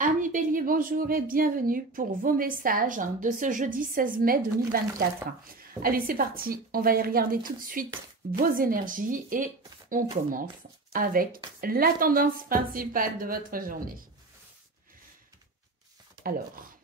Amis Bélier, bonjour et bienvenue pour vos messages de ce jeudi 16 mai 2024. Allez, c'est parti, on va y regarder tout de suite vos énergies et on commence avec la tendance principale de votre journée. Alors,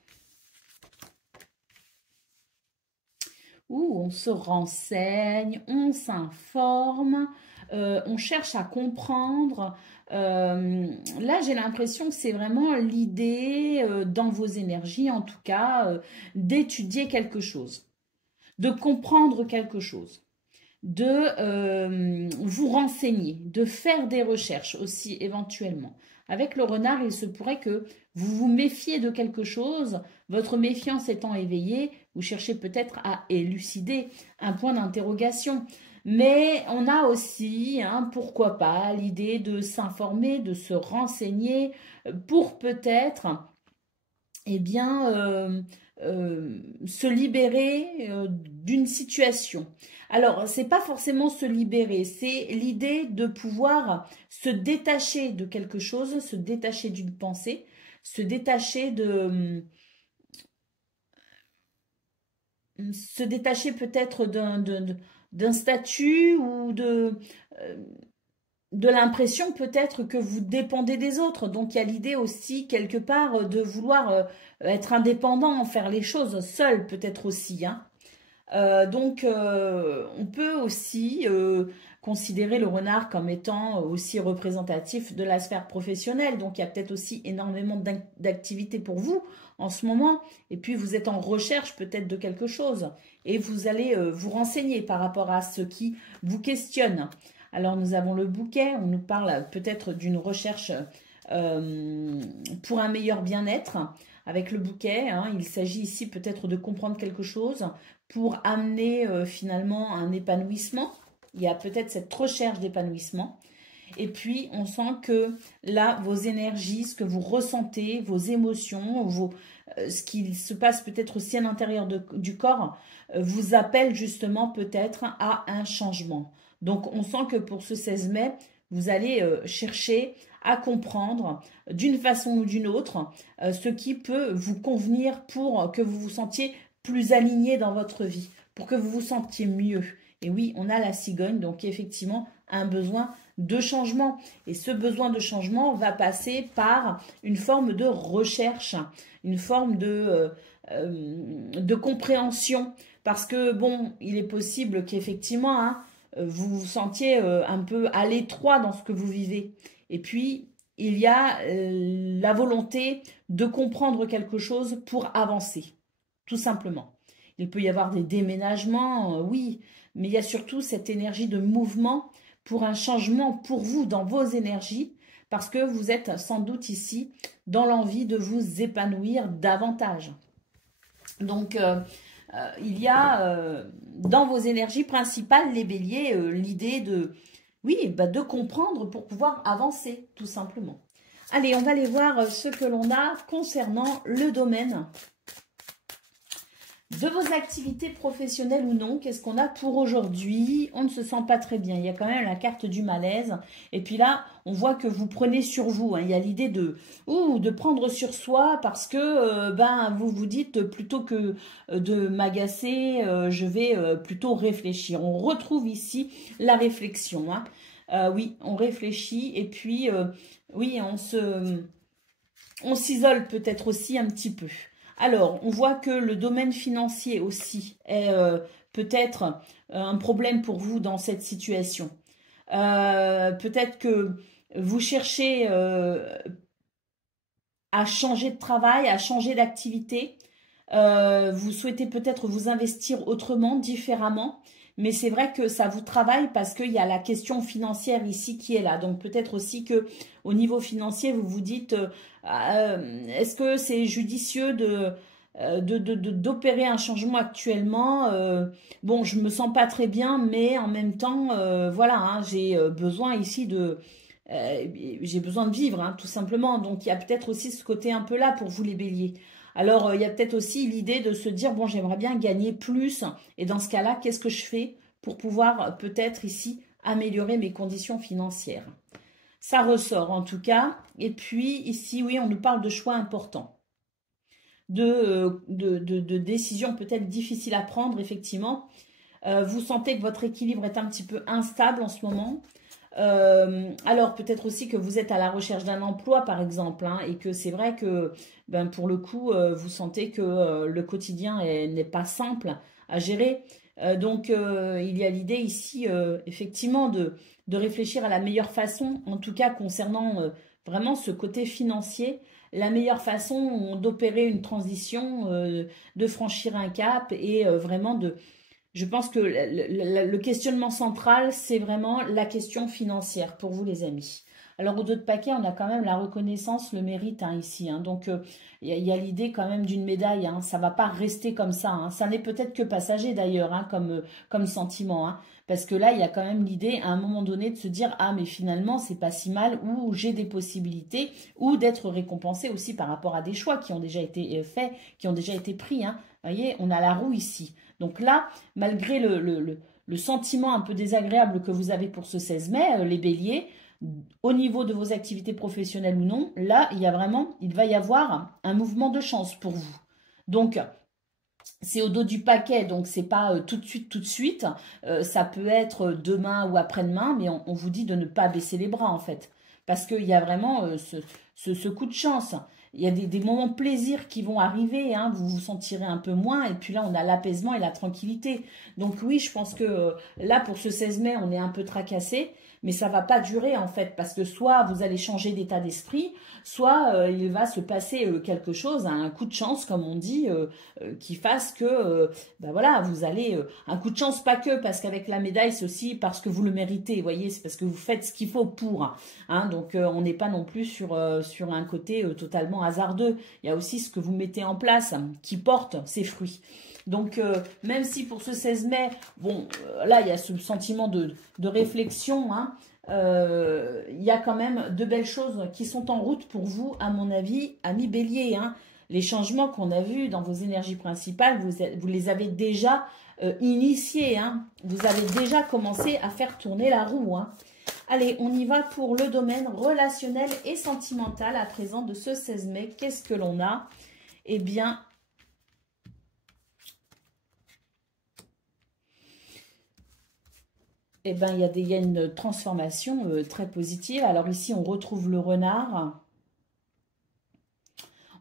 on se renseigne, on s'informe, on cherche à comprendre. Là, j'ai l'impression que c'est vraiment l'idée, dans vos énergies en tout cas, d'étudier quelque chose, de comprendre quelque chose, de vous renseigner, de faire des recherches aussi éventuellement. Avec le renard, il se pourrait que vous vous méfiez de quelque chose, votre méfiance étant éveillée, vous cherchez peut-être à élucider un point d'interrogation. Mais on a aussi, pourquoi pas, l'idée de s'informer, de se renseigner pour peut-être, eh bien, se libérer d'une situation. Alors, c'est pas forcément se libérer, c'est l'idée de pouvoir se détacher de quelque chose, se détacher d'une pensée, se détacher peut-être d'un statut ou de l'impression peut-être que vous dépendez des autres. Donc il y a l'idée aussi quelque part de vouloir être indépendant, faire les choses seul peut-être aussi. Donc on peut aussi considérer le renard comme étant aussi représentatif de la sphère professionnelle. Donc il y a peut-être aussi énormément d'activités pour vous en ce moment. Et puis vous êtes en recherche peut-être de quelque chose. Et vous allez vous renseigner par rapport à ce qui vous questionne. Alors nous avons le bouquet, on nous parle peut-être d'une recherche pour un meilleur bien-être. Avec le bouquet, il s'agit ici peut-être de comprendre quelque chose pour amener finalement un épanouissement. Il y a peut-être cette recherche d'épanouissement. Et puis, on sent que là, vos énergies, ce que vous ressentez, vos émotions, ce qui se passe peut-être aussi à l'intérieur du corps, vous appelle justement peut-être à un changement. Donc, on sent que pour ce 16 mai, vous allez chercher à comprendre d'une façon ou d'une autre ce qui peut vous convenir pour que vous vous sentiez plus aligné dans votre vie, pour que vous vous sentiez mieux. Et oui, on a la cigogne, donc effectivement, un besoin de changement. Et ce besoin de changement va passer par une forme de recherche, une forme de compréhension. Parce que, bon, il est possible qu'effectivement, vous vous sentiez un peu à l'étroit dans ce que vous vivez. Et puis, il y a la volonté de comprendre quelque chose pour avancer, tout simplement. Il peut y avoir des déménagements, oui, mais il y a surtout cette énergie de mouvement pour un changement pour vous dans vos énergies, parce que vous êtes sans doute ici dans l'envie de vous épanouir davantage. Donc, il y a dans vos énergies principales, les béliers, l'idée de, oui, de comprendre pour pouvoir avancer, tout simplement. Allez, on va aller voir ce que l'on a concernant le domaine de vos activités professionnelles ou non. Qu'est-ce qu'on a pour aujourd'hui? On ne se sent pas très bien. Il y a quand même la carte du malaise. Et puis là, on voit que vous prenez sur vous. Il y a l'idée de prendre sur soi parce que vous vous dites plutôt que de m'agacer, je vais plutôt réfléchir. On retrouve ici la réflexion. Oui, on réfléchit et puis oui, on s'isole peut-être aussi un petit peu. Alors, on voit que le domaine financier aussi est peut-être un problème pour vous dans cette situation. Peut-être que vous cherchez à changer de travail, à changer d'activité. Vous souhaitez peut-être vous investir autrement, différemment. Mais c'est vrai que ça vous travaille parce qu'il y a la question financière ici qui est là. Donc peut-être aussi que au niveau financier, vous vous dites, est-ce que c'est judicieux d'opérer un changement actuellement? Bon, je me sens pas très bien, mais en même temps, voilà, j'ai besoin ici j'ai besoin de vivre, tout simplement. Donc il y a peut-être aussi ce côté un peu là pour vous les béliers. Alors, il y a peut-être aussi l'idée de se dire, bon, j'aimerais bien gagner plus. Et dans ce cas-là, qu'est-ce que je fais pour pouvoir peut-être ici améliorer mes conditions financières? Ça ressort en tout cas. Et puis ici, oui, on nous parle de choix importants. De décisions peut-être difficiles à prendre, effectivement. Vous sentez que votre équilibre est un petit peu instable en ce moment. Alors peut-être aussi que vous êtes à la recherche d'un emploi par exemple, hein, et que c'est vrai que ben, pour le coup vous sentez que le quotidien n'est pas simple à gérer. Donc il y a l'idée ici effectivement de réfléchir à la meilleure façon, en tout cas concernant vraiment ce côté financier, la meilleure façon d'opérer une transition, de franchir un cap et vraiment de... Je pense que le questionnement central, c'est vraiment la question financière pour vous, les amis. Alors, au dos de paquet, on a quand même la reconnaissance, le mérite hein, ici. Hein. Donc, il y a l'idée quand même d'une médaille. Hein. Ça ne va pas rester comme ça. Hein. Ça n'est peut-être que passager d'ailleurs, hein, comme sentiment. Hein. Parce que là, il y a quand même l'idée, à un moment donné, de se dire « Ah, mais finalement, c'est pas si mal » ou « J'ai des possibilités » ou d'être récompensé aussi par rapport à des choix qui ont déjà été faits, qui ont déjà été pris. Hein. Vous voyez, on a la roue ici. Donc là, malgré le sentiment un peu désagréable que vous avez pour ce 16 mai, les béliers, au niveau de vos activités professionnelles ou non, là, il va y avoir un mouvement de chance pour vous. Donc, c'est au dos du paquet, donc c'est pas tout de suite. Ça peut être demain ou après-demain, mais on vous dit de ne pas baisser les bras en fait. Parce qu'il y a vraiment ce coup de chance. Il y a des moments de plaisir qui vont arriver, hein, vous vous sentirez un peu moins, et puis là on a l'apaisement et la tranquillité. Donc oui, je pense que là pour ce 16 mai, on est un peu tracassé, mais ça va pas durer en fait, parce que soit vous allez changer d'état d'esprit, soit il va se passer quelque chose, un coup de chance comme on dit, qui fasse que, ben voilà, vous allez, un coup de chance pas que, parce qu'avec la médaille c'est aussi parce que vous le méritez, vous voyez, c'est parce que vous faites ce qu'il faut pour, hein, donc on n'est pas non plus sur un côté totalement hasardeux, il y a aussi ce que vous mettez en place qui porte ses fruits. Donc, même si pour ce 16 mai, bon, là, il y a ce sentiment de réflexion, hein, il y a quand même de belles choses qui sont en route pour vous, à mon avis, amis bélier. Hein. Les changements qu'on a vus dans vos énergies principales, vous les avez déjà initiés. Hein. Vous avez déjà commencé à faire tourner la roue. Hein. Allez, on y va pour le domaine relationnel et sentimental à présent de ce 16 mai. Qu'est-ce que l'on a? Eh bien... Eh ben, il y a une transformation très positive. Alors ici, on retrouve le renard.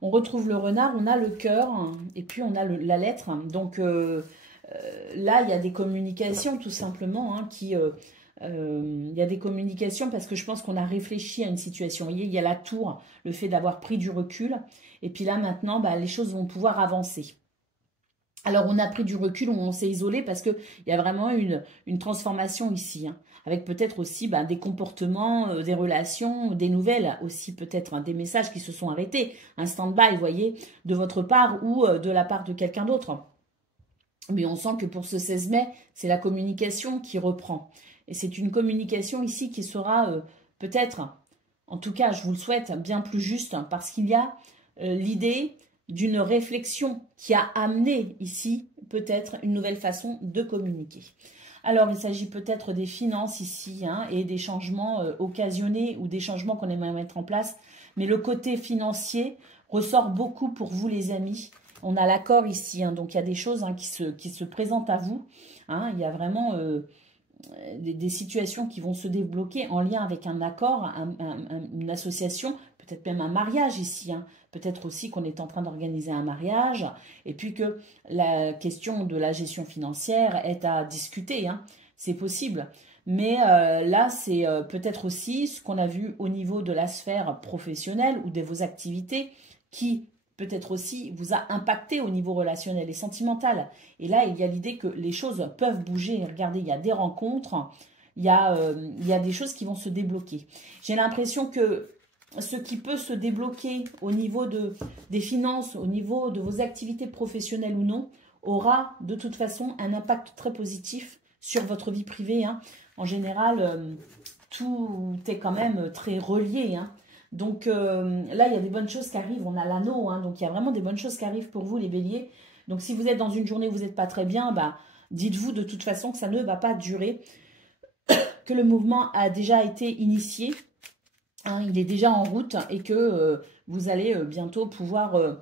On retrouve le renard, on a le cœur et puis on a la lettre. Donc là, il y a des communications tout simplement il y a des communications parce que je pense qu'on a réfléchi à une situation. Vous voyez, il y a la tour, le fait d'avoir pris du recul. Et puis là, maintenant, bah, les choses vont pouvoir avancer. Alors, on a pris du recul, on s'est isolé parce qu'il y a vraiment une transformation ici. Hein, avec peut-être aussi des comportements, des relations, des nouvelles aussi, peut-être des messages qui se sont arrêtés. Un stand-by, vous voyez, de votre part ou de la part de quelqu'un d'autre. Mais on sent que pour ce 16 mai, c'est la communication qui reprend. Et c'est une communication ici qui sera peut-être, en tout cas, je vous le souhaite, bien plus juste parce qu'il y a l'idée d'une réflexion qui a amené ici peut-être une nouvelle façon de communiquer. Alors, il s'agit peut-être des finances ici hein, et des changements occasionnés ou des changements qu'on aimerait mettre en place. Mais le côté financier ressort beaucoup pour vous les amis. On a l'accord ici, hein, donc il y a des choses hein, qui se présentent à vous. Hein, il y a vraiment des situations qui vont se débloquer en lien avec un accord, une association, peut-être même un mariage ici. Hein. Peut-être aussi qu'on est en train d'organiser un mariage et puis que la question de la gestion financière est à discuter. Hein. C'est possible. Mais là, c'est peut-être aussi ce qu'on a vu au niveau de la sphère professionnelle ou de vos activités qui peut-être aussi vous a impacté au niveau relationnel et sentimental. Et là, il y a l'idée que les choses peuvent bouger. Regardez, il y a des rencontres, il y a des choses qui vont se débloquer. J'ai l'impression que ce qui peut se débloquer au niveau des finances, au niveau de vos activités professionnelles ou non, aura de toute façon un impact très positif sur votre vie privée. Hein. En général, tout est quand même très relié. Hein. Donc là, il y a des bonnes choses qui arrivent. On a l'anneau, hein, donc il y a vraiment des bonnes choses qui arrivent pour vous, les béliers. Donc si vous êtes dans une journée où vous n'êtes pas très bien, dites-vous de toute façon que ça ne va pas durer, que le mouvement a déjà été initié hein, il est déjà en route et que vous allez bientôt pouvoir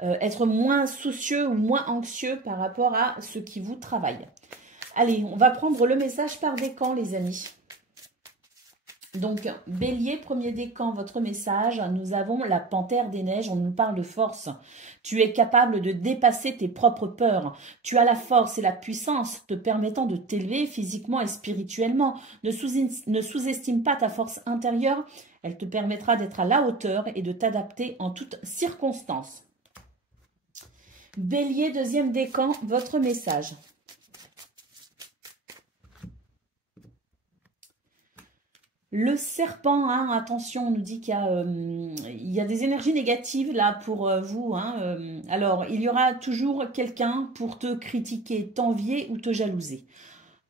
être moins soucieux ou moins anxieux par rapport à ce qui vous travaille. Allez, on va prendre le message par décan, les amis. Donc, Bélier, premier décan, votre message. Nous avons la panthère des neiges, on nous parle de force. Tu es capable de dépasser tes propres peurs. Tu as la force et la puissance te permettant de t'élever physiquement et spirituellement. Ne sous-estime pas ta force intérieure. Elle te permettra d'être à la hauteur et de t'adapter en toutes circonstances. Bélier, deuxième décan, votre message. Le serpent, hein, attention, on nous dit qu'il y a des énergies négatives là pour vous. Hein, alors, il y aura toujours quelqu'un pour te critiquer, t'envier ou te jalouser.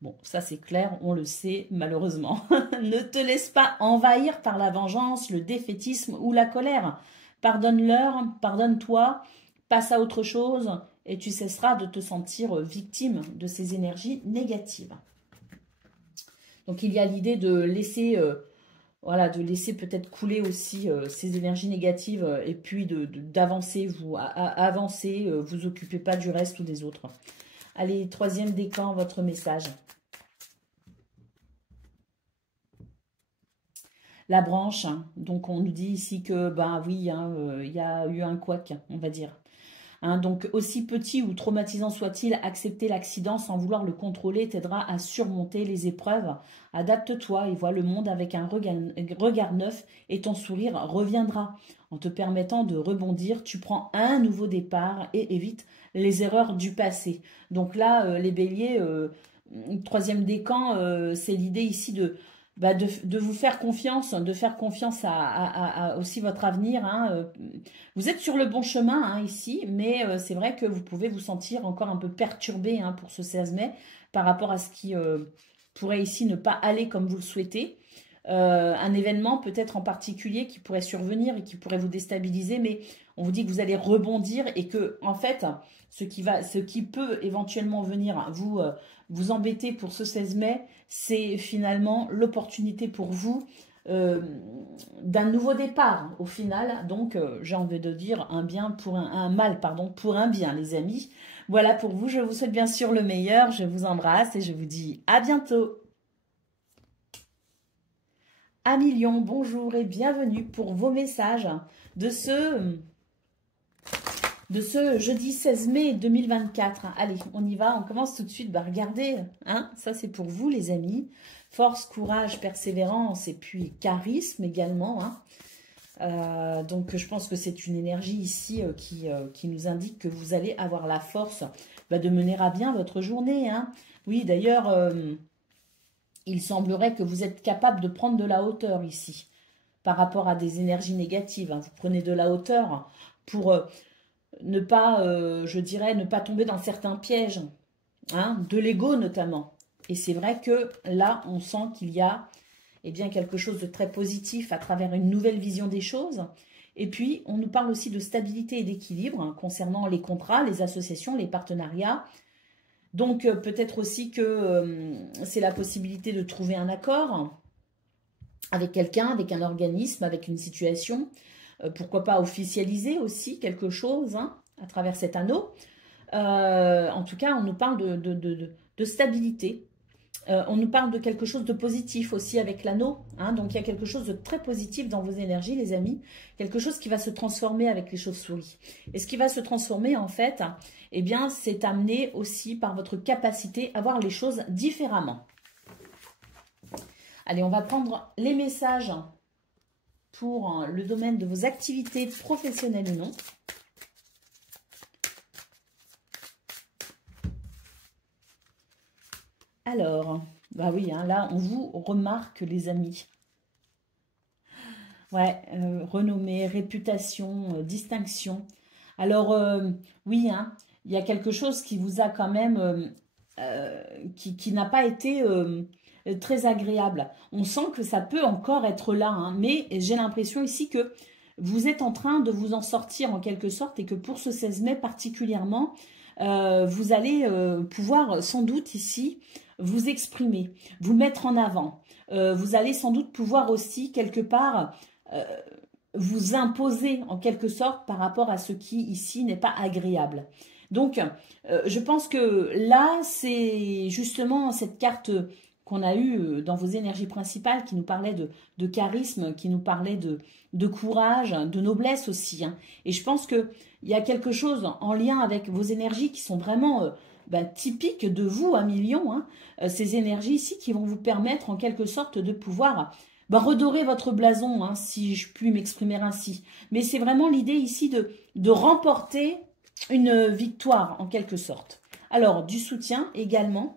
Bon, ça c'est clair, on le sait malheureusement. Ne te laisse pas envahir par la vengeance, le défaitisme ou la colère. Pardonne-leur, pardonne-toi, passe à autre chose et tu cesseras de te sentir victime de ces énergies négatives. Donc, il y a l'idée de laisser, voilà, de laisser peut-être couler aussi ces énergies négatives et puis d'avancer, vous avancer, vous occupez pas du reste ou des autres. Allez, troisième décan, votre message. La branche, hein, donc on nous dit ici que, ben oui, hein, il y a eu un couac, on va dire. Hein, donc, aussi petit ou traumatisant soit-il, accepter l'accident sans vouloir le contrôler t'aidera à surmonter les épreuves. Adapte-toi et vois le monde avec un regard neuf et ton sourire reviendra. En te permettant de rebondir, tu prends un nouveau départ et évites les erreurs du passé. Donc là, les béliers, troisième décan, c'est l'idée ici de vous faire confiance, de faire confiance à aussi votre avenir. Hein. Vous êtes sur le bon chemin hein, ici, mais c'est vrai que vous pouvez vous sentir encore un peu perturbé hein, pour ce 16 mai par rapport à ce qui pourrait ici ne pas aller comme vous le souhaitez. Un événement peut-être en particulier qui pourrait survenir et qui pourrait vous déstabiliser, mais on vous dit que vous allez rebondir et que en fait, ce qui peut éventuellement venir vous embêter pour ce 16 mai, c'est finalement l'opportunité pour vous d'un nouveau départ au final. Donc, j'ai envie de dire un bien pour un mal, pardon, pour un bien, les amis. Voilà pour vous. Je vous souhaite bien sûr le meilleur. Je vous embrasse et je vous dis à bientôt. Amis Lion, bonjour et bienvenue pour vos messages de ce jeudi 16 mai 2024. Allez, on y va, on commence tout de suite. Bah, regardez, hein, ça c'est pour vous les amis. Force, courage, persévérance et puis charisme également. Hein. Donc je pense que c'est une énergie ici qui nous indique que vous allez avoir la force de mener à bien votre journée. Hein. Oui, d'ailleurs, il semblerait que vous êtes capable de prendre de la hauteur ici par rapport à des énergies négatives. Hein. Vous prenez de la hauteur pour ne pas, je dirais, ne pas tomber dans certains pièges, hein, de l'ego notamment. Et c'est vrai que là, on sent qu'il y a eh bien, quelque chose de très positif à travers une nouvelle vision des choses. Et puis, on nous parle aussi de stabilité et d'équilibre hein, concernant les contrats, les associations, les partenariats. Donc, peut-être aussi que c'est la possibilité de trouver un accord avec quelqu'un, avec un organisme, avec une situation. Pourquoi pas officialiser aussi quelque chose hein, à travers cet anneau. En tout cas, on nous parle de stabilité. On nous parle de quelque chose de positif aussi avec l'anneau. Hein, donc, il y a quelque chose de très positif dans vos énergies, les amis. Quelque chose qui va se transformer avec les chauves-souris. Et ce qui va se transformer, en fait, eh bien, c'est amené aussi par votre capacité à voir les choses différemment. Allez, on va prendre les messages pour le domaine de vos activités professionnelles ou non. Alors, bah oui, hein, là, on vous remarque, les amis. Ouais, renommée, réputation, distinction. Alors, oui, hein, il y a quelque chose qui vous a quand même, qui n'a pas été très agréable. On sent que ça peut encore être là, hein, mais j'ai l'impression ici que vous êtes en train de vous en sortir en quelque sorte et que pour ce 16 mai particulièrement, vous allez pouvoir sans doute ici vous exprimer, vous mettre en avant. Vous allez sans doute pouvoir aussi quelque part vous imposer en quelque sorte par rapport à ce qui ici n'est pas agréable. Donc, je pense que là, c'est justement cette carte qu'on a eue dans vos énergies principales qui nous parlait de charisme, qui nous parlait de courage, de noblesse aussi. Hein. Et je pense qu'il y a quelque chose en lien avec vos énergies qui sont vraiment typiques de vous à millions. Hein. Ces énergies ici qui vont vous permettre en quelque sorte de pouvoir redorer votre blason, hein, si je puis m'exprimer ainsi. Mais c'est vraiment l'idée ici de remporter une victoire en quelque sorte. Alors, du soutien également,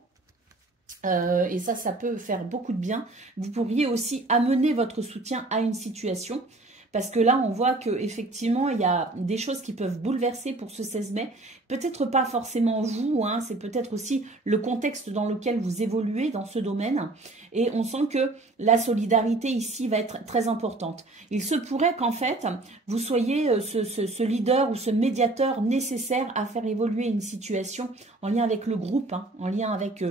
et ça peut faire beaucoup de bien. Vous pourriez aussi amener votre soutien à une situation, parce que là, on voit qu'effectivement, il y a des choses qui peuvent bouleverser pour ce 16 mai. Peut-être pas forcément vous, hein, c'est peut-être aussi le contexte dans lequel vous évoluez dans ce domaine. Et on sent que la solidarité ici va être très importante. Il se pourrait qu'en fait, vous soyez ce leader ou ce médiateur nécessaire à faire évoluer une situation en lien avec le groupe, hein, en lien avec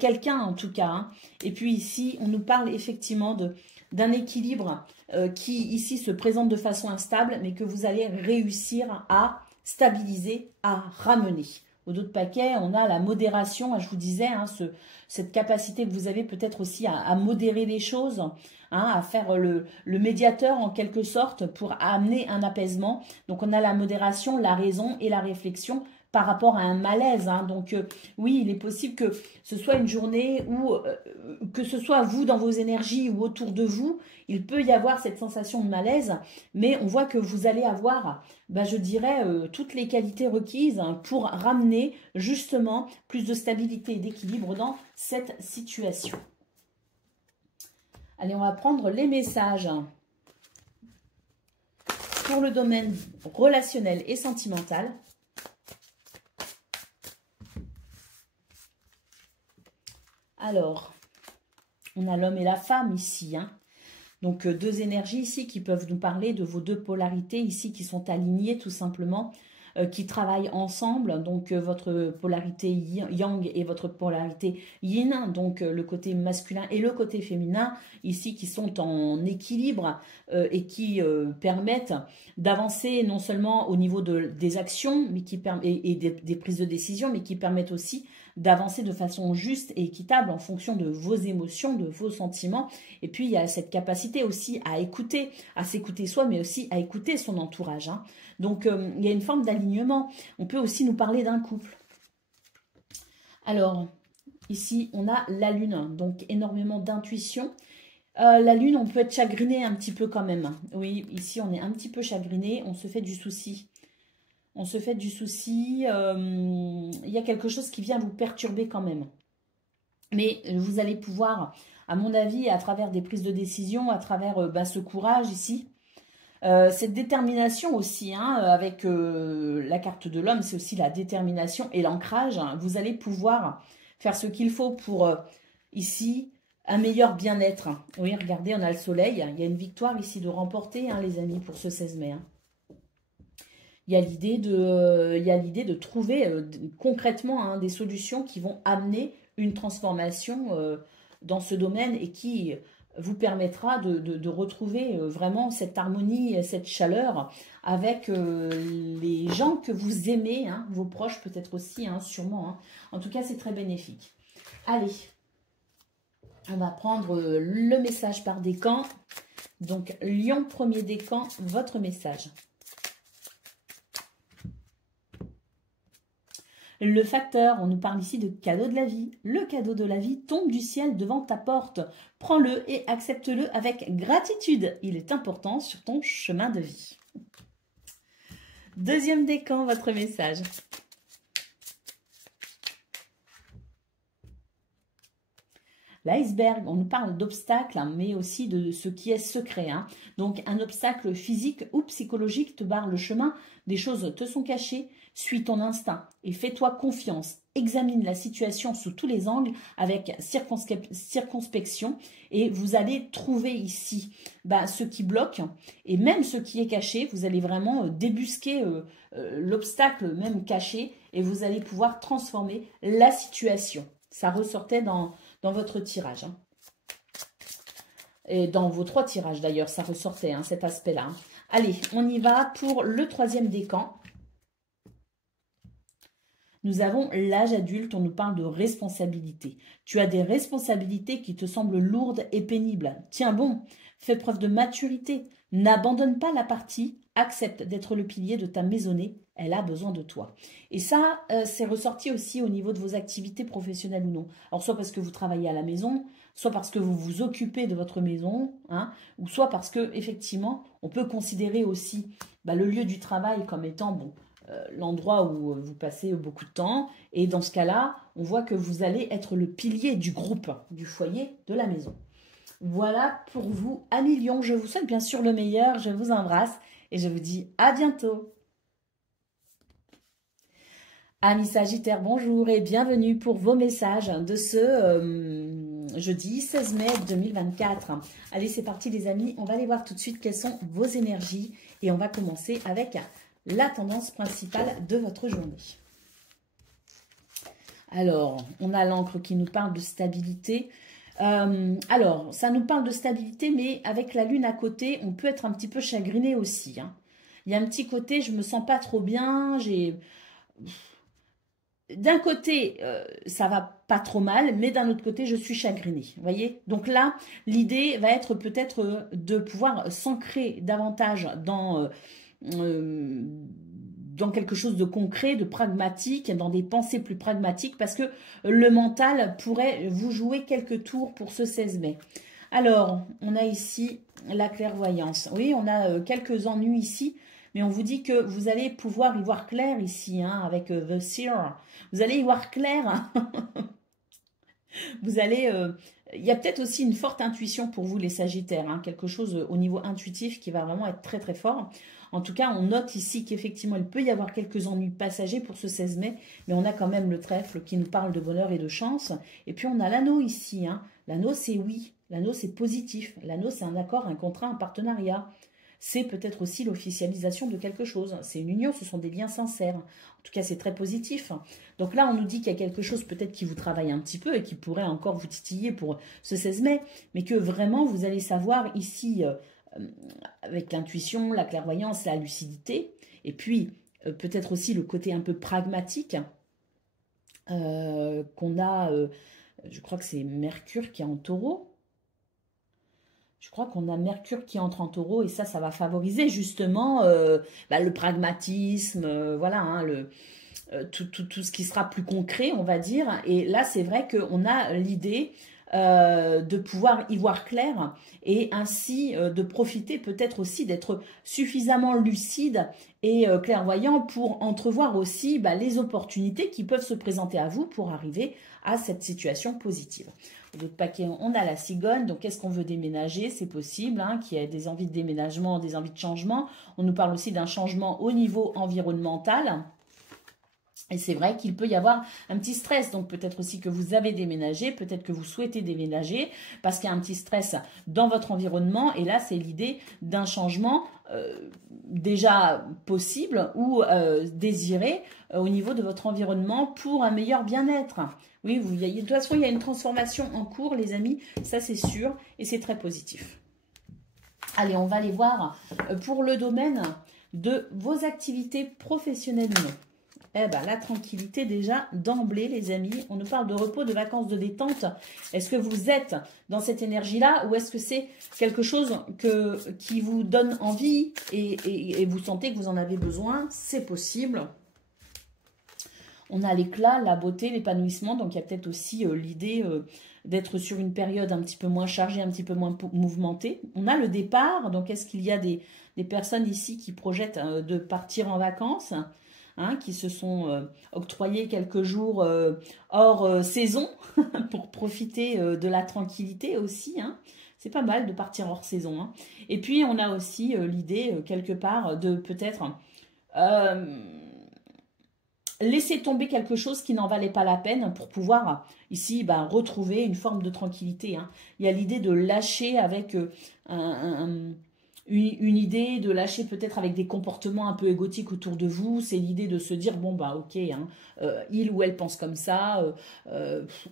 quelqu'un en tout cas. Hein. Et puis ici, on nous parle effectivement d'un équilibre qui ici se présente de façon instable, mais que vous allez réussir à stabiliser, à ramener. Au dos de paquet, on a la modération, je vous disais, hein, cette capacité que vous avez peut-être aussi à modérer les choses, hein, à faire le médiateur en quelque sorte pour amener un apaisement. Donc on a la modération, la raison et la réflexion par rapport à un malaise. Hein. Donc oui, il est possible que ce soit une journée où, que ce soit vous dans vos énergies ou autour de vous, il peut y avoir cette sensation de malaise, mais on voit que vous allez avoir, je dirais, toutes les qualités requises pour ramener justement plus de stabilité et d'équilibre dans cette situation. Allez, on va prendre les messages pour le domaine relationnel et sentimental. Alors, on a l'homme et la femme ici. Hein. Donc, deux énergies ici qui peuvent nous parler de vos deux polarités ici qui sont alignées tout simplement, qui travaillent ensemble. Donc, votre polarité yang et votre polarité yin, donc le côté masculin et le côté féminin ici qui sont en équilibre et qui permettent d'avancer non seulement au niveau des actions mais et des prises de décision, mais qui permettent aussi d'avancer de façon juste et équitable en fonction de vos émotions, de vos sentiments. Et puis, il y a cette capacité aussi à écouter, à s'écouter soi, mais aussi à écouter son entourage. Hein. Donc, il y a une forme d'alignement. On peut aussi nous parler d'un couple. Alors, ici, on a la lune, donc énormément d'intuition. La lune, on peut être chagriné un petit peu quand même. Oui, ici, on est un petit peu chagriné, on se fait du souci. On se fait du souci, il y a quelque chose qui vient vous perturber quand même. Mais vous allez pouvoir, à mon avis, à travers des prises de décision, à travers ce courage ici, cette détermination aussi, hein, avec la carte de l'homme, c'est aussi la détermination et l'ancrage. Hein, vous allez pouvoir faire ce qu'il faut pour, ici, un meilleur bien-être. Oui, regardez, on a le soleil. Il y a une victoire ici de remporter, hein, les amis, pour ce 16 mai. Hein. Il y a l'idée de trouver concrètement hein, des solutions qui vont amener une transformation dans ce domaine et qui vous permettra de retrouver vraiment cette harmonie, cette chaleur avec les gens que vous aimez, hein, vos proches peut-être aussi, hein, sûrement. Hein. En tout cas, c'est très bénéfique. Allez, on va prendre le message par décan. Donc, Lion, premier décan, votre message. Le facteur, on nous parle ici de cadeau de la vie. Le cadeau de la vie tombe du ciel devant ta porte. Prends-le et accepte-le avec gratitude. Il est important sur ton chemin de vie. Deuxième décan, votre message. l'iceberg. On nous parle d'obstacles, hein, mais aussi de ce qui est secret. Hein. Donc, un obstacle physique ou psychologique te barre le chemin. Des choses te sont cachées. Suis ton instinct et fais-toi confiance. Examine la situation sous tous les angles avec circonspection et vous allez trouver ici ce qui bloque et même ce qui est caché. Vous allez vraiment débusquer l'obstacle même caché et vous allez pouvoir transformer la situation. Ça ressortait dans votre tirage. Hein. Et dans vos 3 tirages d'ailleurs, ça ressortait hein, cet aspect-là. Hein. Allez, on y va pour le 3e décan. Nous avons l'âge adulte, on nous parle de responsabilité. Tu as des responsabilités qui te semblent lourdes et pénibles. Tiens bon, fais preuve de maturité. N'abandonne pas la partie, accepte d'être le pilier de ta maisonnée. Elle a besoin de toi. Et ça, c'est ressorti aussi au niveau de vos activités professionnelles ou non. Alors, soit parce que vous travaillez à la maison, soit parce que vous vous occupez de votre maison, hein, ou soit parce que effectivement, on peut considérer aussi le lieu du travail comme étant bon. L'endroit où vous passez beaucoup de temps. Et dans ce cas-là, on voit que vous allez être le pilier du groupe, du foyer, de la maison. Voilà pour vous, amis Lion. Je vous souhaite bien sûr le meilleur. Je vous embrasse et je vous dis à bientôt. Amis Sagittaires, bonjour et bienvenue pour vos messages de ce jeudi 16 mai 2024. Allez, c'est parti les amis. On va aller voir tout de suite quelles sont vos énergies. Et on va commencer avec la tendance principale de votre journée. Alors, on a l'encre qui nous parle de stabilité. Alors, ça nous parle de stabilité, mais avec la lune à côté, on peut être un petit peu chagriné aussi. Hein. Il y a un petit côté, je me sens pas trop bien. D'un côté, ça va pas trop mal, mais d'un autre côté, je suis chagrinée. Vous voyez? Donc là, l'idée va être peut-être de pouvoir s'ancrer davantage dans quelque chose de concret, de pragmatique, dans des pensées plus pragmatiques, parce que le mental pourrait vous jouer quelques tours pour ce 16 mai. Alors, on a ici la clairvoyance. Oui, on a quelques ennuis ici, mais on vous dit que vous allez pouvoir y voir clair ici, hein, avec The Seer. Vous allez y voir clair. Hein. Vous allez... il y a peut-être aussi une forte intuition pour vous, les Sagittaires. Hein, quelque chose au niveau intuitif qui va vraiment être très, très fort. En tout cas, on note ici qu'effectivement, il peut y avoir quelques ennuis passagers pour ce 16 mai. Mais on a quand même le trèfle qui nous parle de bonheur et de chance. Et puis, on a l'anneau ici. Hein. L'anneau, c'est oui. L'anneau, c'est positif. L'anneau, c'est un accord, un contrat, un partenariat. C'est peut-être aussi l'officialisation de quelque chose. C'est une union, ce sont des liens sincères. En tout cas, c'est très positif. Donc là, on nous dit qu'il y a quelque chose peut-être qui vous travaille un petit peu et qui pourrait encore vous titiller pour ce 16 mai, mais que vraiment, vous allez savoir ici, avec l'intuition, la clairvoyance, la lucidité, et puis peut-être aussi le côté un peu pragmatique qu'on a, je crois que c'est Mercure qui est en taureau. Je crois qu'on a Mercure qui entre en taureau et ça va favoriser justement le pragmatisme, voilà, hein, tout ce qui sera plus concret, on va dire. Et là, c'est vrai qu'on a l'idée de pouvoir y voir clair et ainsi de profiter peut-être aussi d'être suffisamment lucide et clairvoyant pour entrevoir aussi les opportunités qui peuvent se présenter à vous pour arriver à cette situation positive. D'autres paquets, on a la cigogne, donc qu'est-ce qu'on veut déménager? C'est possible, hein, qu'il y ait des envies de déménagement, des envies de changement. On nous parle aussi d'un changement au niveau environnemental. Et c'est vrai qu'il peut y avoir un petit stress, donc peut-être aussi que vous avez déménagé, peut-être que vous souhaitez déménager, parce qu'il y a un petit stress dans votre environnement, et là c'est l'idée d'un changement déjà possible ou désiré au niveau de votre environnement pour un meilleur bien-être. Oui, vous voyez, de toute façon il y a une transformation en cours les amis, ça c'est sûr, et c'est très positif. Allez, on va aller voir pour le domaine de vos activités professionnelles ou non. Eh ben, la tranquillité déjà d'emblée, les amis. On nous parle de repos, de vacances, de détente. Est-ce que vous êtes dans cette énergie-là ou est-ce que c'est quelque chose qui vous donne envie et vous sentez que vous en avez besoin? C'est possible. On a l'éclat, la beauté, l'épanouissement. Donc, il y a peut-être aussi l'idée d'être sur une période un petit peu moins chargée, un petit peu moins mouvementée. On a le départ. Donc, est-ce qu'il y a des personnes ici qui projettent de partir en vacances? hein, qui se sont octroyés quelques jours hors saison pour profiter de la tranquillité aussi, hein. C'est pas mal de partir hors saison, hein. Et puis, on a aussi l'idée, quelque part, de peut-être laisser tomber quelque chose qui n'en valait pas la peine pour pouvoir, ici, retrouver une forme de tranquillité, hein. Il y a l'idée de lâcher avec une idée, de lâcher peut-être avec des comportements un peu égotiques autour de vous. C'est l'idée de se dire, bon, ok, hein, il ou elle pense comme ça,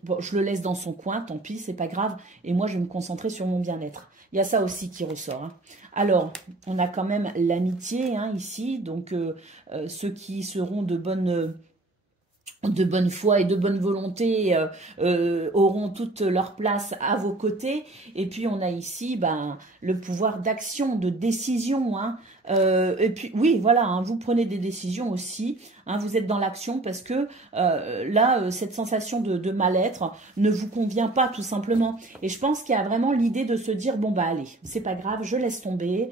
bon, je le laisse dans son coin, tant pis, c'est pas grave, et moi, je vais me concentrer sur mon bien-être. Il y a ça aussi qui ressort, hein. Alors, on a quand même l'amitié, hein, ici, donc ceux qui seront de bonne foi et de bonne volonté auront toute leur place à vos côtés. Et puis, on a ici le pouvoir d'action, de décision, hein. Et puis, oui, voilà, hein, vous prenez des décisions aussi, hein, vous êtes dans l'action parce que là, cette sensation de mal-être ne vous convient pas tout simplement. Et je pense qu'il y a vraiment l'idée de se dire, bon, allez, c'est pas grave, je laisse tomber,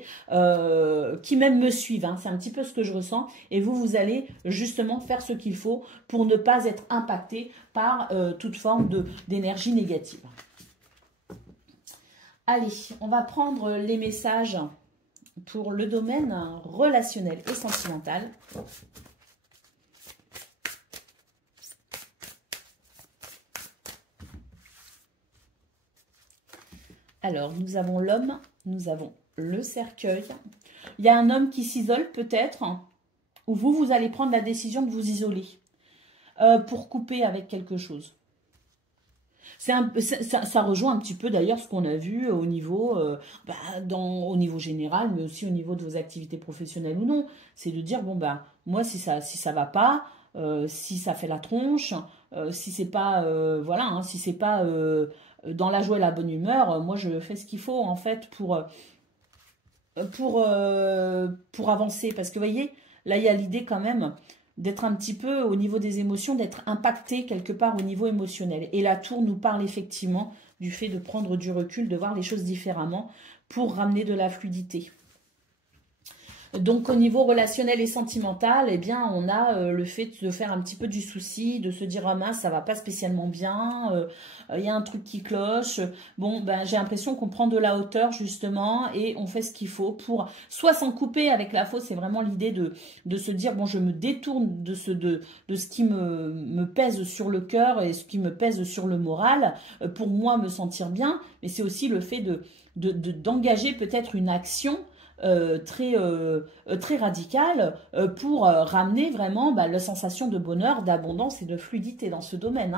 qui même me suivent, hein, c'est un petit peu ce que je ressens. Et vous allez justement faire ce qu'il faut pour ne pas être impacté par toute forme d'énergie négative. Allez, on va prendre les messages pour le domaine relationnel et sentimental. Alors, nous avons l'homme, nous avons le cercueil. Il y a un homme qui s'isole peut-être, ou vous allez prendre la décision de vous isoler pour couper avec quelque chose. Ça rejoint un petit peu d'ailleurs ce qu'on a vu au niveau, au niveau général, mais aussi au niveau de vos activités professionnelles ou non. C'est de dire, bon, moi, si ça va pas, si ça fait la tronche, si c'est pas, voilà, hein, si c'est pas dans la joie et la bonne humeur, moi, je fais ce qu'il faut, en fait, pour avancer. Parce que, vous voyez, là, il y a l'idée quand même d'être un petit peu au niveau des émotions, d'être impacté quelque part au niveau émotionnel. Et la tour nous parle effectivement du fait de prendre du recul, de voir les choses différemment pour ramener de la fluidité. Donc au niveau relationnel et sentimental, eh bien on a le fait de faire un petit peu du souci, de se dire ah mince ça va pas spécialement bien, il y a un truc qui cloche. Bon j'ai l'impression qu'on prend de la hauteur justement et on fait ce qu'il faut pour soit s'en couper avec la faute, c'est vraiment l'idée de se dire bon je me détourne de ce qui me pèse sur le cœur et ce qui me pèse sur le moral pour moi me sentir bien, mais c'est aussi le fait d'engager peut-être une action très radicale pour ramener vraiment la sensation de bonheur, d'abondance et de fluidité dans ce domaine,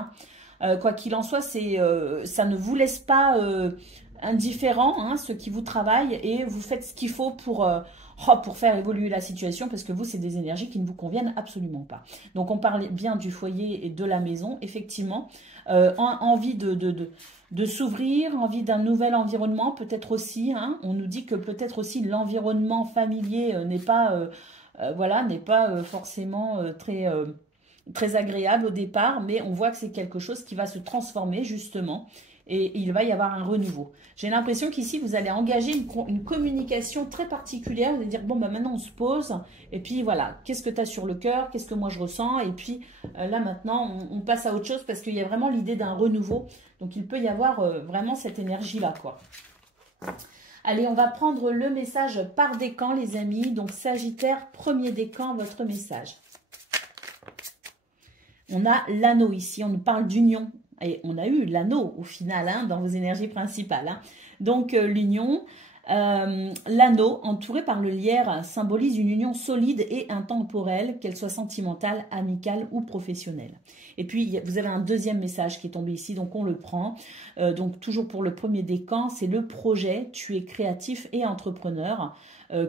hein. Quoi qu'il en soit, ça ne vous laisse pas indifférent, hein, ce qui vous travaille, et vous faites ce qu'il faut pour faire évoluer la situation, parce que vous, c'est des énergies qui ne vous conviennent absolument pas. Donc, on parle bien du foyer et de la maison, effectivement. Envie de s'ouvrir, envie d'un nouvel environnement, peut-être aussi, hein. On nous dit que peut-être aussi l'environnement familier n'est pas, n'est pas forcément très agréable au départ, mais on voit que c'est quelque chose qui va se transformer justement et il va y avoir un renouveau. J'ai l'impression qu'ici, vous allez engager une communication très particulière. Vous allez dire, bon, maintenant, on se pose. Et puis, voilà, qu'est-ce que tu as sur le cœur? Qu'est-ce que moi, je ressens? Et puis, là, maintenant, on passe à autre chose parce qu'il y a vraiment l'idée d'un renouveau. Donc, il peut y avoir vraiment cette énergie-là, quoi. Allez, on va prendre le message par décan, les amis. Donc, Sagittaire, premier décan, votre message. On a l'anneau ici. On nous parle d'union. Et on a eu l'anneau au final, hein, dans vos énergies principales, hein. Donc l'union, l'anneau entouré par le lierre symbolise une union solide et intemporelle, qu'elle soit sentimentale, amicale ou professionnelle. Et puis vous avez un deuxième message qui est tombé ici, donc on le prend. Donc toujours pour le premier décan, c'est le projet. Tu es créatif et entrepreneur,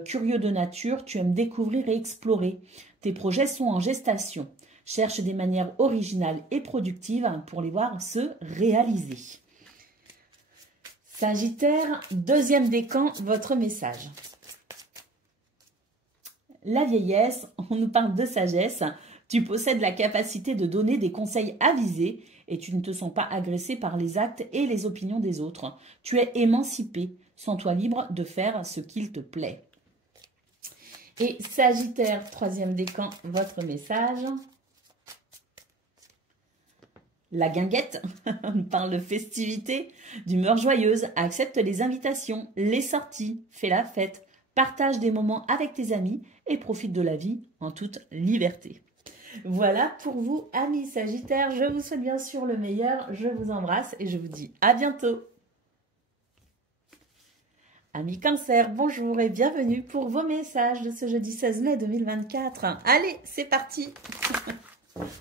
curieux de nature, tu aimes découvrir et explorer. Tes projets sont en gestation. Cherche des manières originales et productives pour les voir se réaliser. Sagittaire, deuxième décan, votre message. La vieillesse, on nous parle de sagesse. Tu possèdes la capacité de donner des conseils avisés et tu ne te sens pas agressé par les actes et les opinions des autres. Tu es émancipé, sens-toi libre de faire ce qu'il te plaît. Et Sagittaire, troisième décan, votre message. La guinguette, on parle de festivité, d'humeur joyeuse, accepte les invitations, les sorties, fais la fête, partage des moments avec tes amis et profite de la vie en toute liberté. Voilà pour vous, amis Sagittaires. Je vous souhaite bien sûr le meilleur. Je vous embrasse et je vous dis à bientôt. Amis Cancer, bonjour et bienvenue pour vos messages de ce jeudi 16 mai 2024. Allez, c'est parti.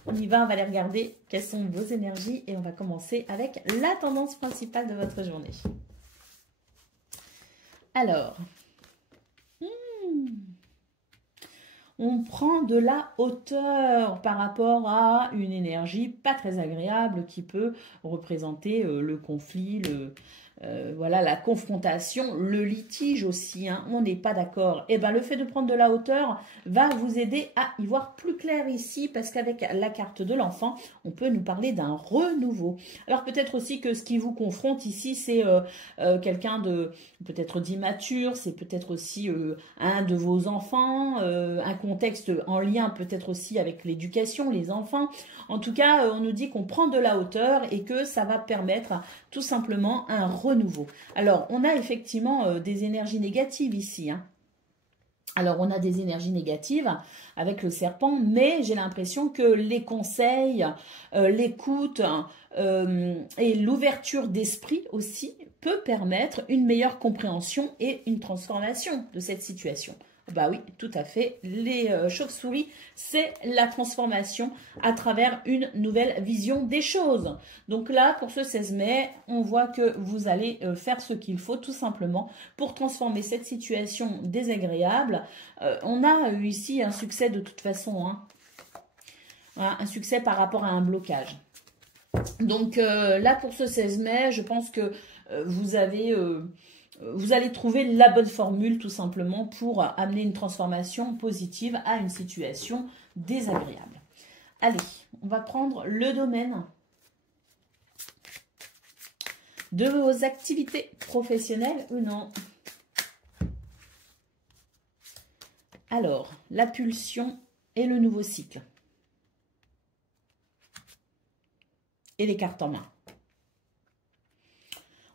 On y va, on va aller regarder quelles sont vos énergies et on va commencer avec la tendance principale de votre journée. Alors, on prend de la hauteur par rapport à une énergie pas très agréable qui peut représenter le conflit, voilà, la confrontation, le litige aussi, hein, on n'est pas d'accord. Et bien le fait de prendre de la hauteur va vous aider à y voir plus clair ici, parce qu'avec la carte de l'enfant, on peut nous parler d'un renouveau. Alors peut-être aussi que ce qui vous confronte ici, c'est quelqu'un de peut-être d'immature, c'est peut-être aussi un de vos enfants, un contexte en lien peut-être aussi avec l'éducation, les enfants. En tout cas, on nous dit qu'on prend de la hauteur et que ça va permettre tout simplement un renouveau. Alors, on a effectivement des énergies négatives ici, hein. Alors, on a des énergies négatives avec le serpent, mais j'ai l'impression que les conseils, l'écoute et l'ouverture d'esprit aussi peut permettre une meilleure compréhension et une transformation de cette situation. Bah oui, tout à fait. Les chauves-souris, c'est la transformation à travers une nouvelle vision des choses. Donc là, pour ce 16 mai, on voit que vous allez faire ce qu'il faut tout simplement pour transformer cette situation désagréable. On a eu ici un succès de toute façon, hein. Voilà, un succès par rapport à un blocage. Donc là, pour ce 16 mai, je pense que vous allez trouver la bonne formule tout simplement pour amener une transformation positive à une situation désagréable. Allez, on va prendre le domaine de vos activités professionnelles ou non. Alors, la pulsion et le nouveau cycle. Et les cartes en main.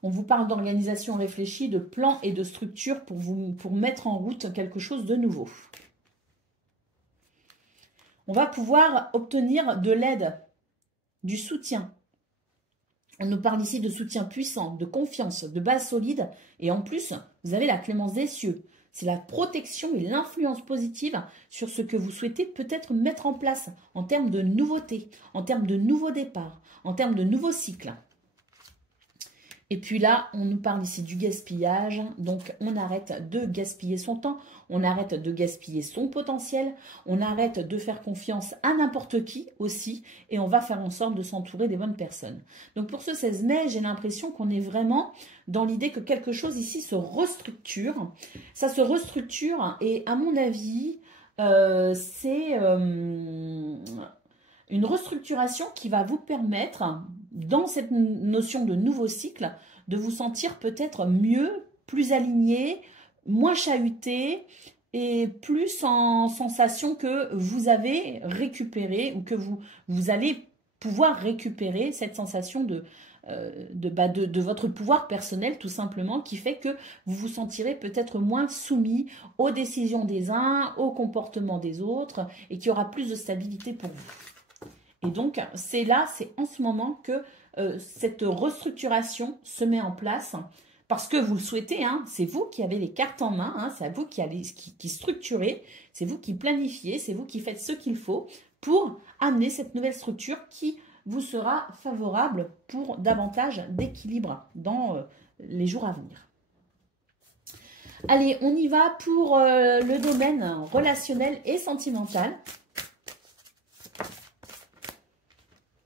On vous parle d'organisation réfléchie, de plan et de structure pour mettre en route quelque chose de nouveau. On va pouvoir obtenir de l'aide, du soutien. On nous parle ici de soutien puissant, de confiance, de base solide. Et en plus, vous avez la clémence des cieux. C'est la protection et l'influence positive sur ce que vous souhaitez peut-être mettre en place en termes de nouveautés, en termes de nouveaux départs, en termes de nouveaux cycles. Et puis là, on nous parle ici du gaspillage. Donc, on arrête de gaspiller son temps. On arrête de gaspiller son potentiel. On arrête de faire confiance à n'importe qui aussi. Et on va faire en sorte de s'entourer des bonnes personnes. Donc, pour ce 16 mai, j'ai l'impression qu'on est vraiment dans l'idée que quelque chose ici se restructure. Ça se restructure et à mon avis, c'est une restructuration qui va vous permettre, dans cette notion de nouveau cycle, de vous sentir peut-être mieux, plus aligné, moins chahuté et plus en sensation que vous avez récupéré ou que vous allez pouvoir récupérer cette sensation de votre pouvoir personnel tout simplement, qui fait que vous vous sentirez peut-être moins soumis aux décisions des uns, aux comportements des autres et qu'il y aura plus de stabilité pour vous. Et donc, c'est en ce moment que cette restructuration se met en place parce que vous le souhaitez, hein, c'est vous qui avez les cartes en main, hein, c'est vous qui structurez, c'est vous qui planifiez, c'est vous qui faites ce qu'il faut pour amener cette nouvelle structure qui vous sera favorable pour davantage d'équilibre dans les jours à venir. Allez, on y va pour le domaine relationnel et sentimental.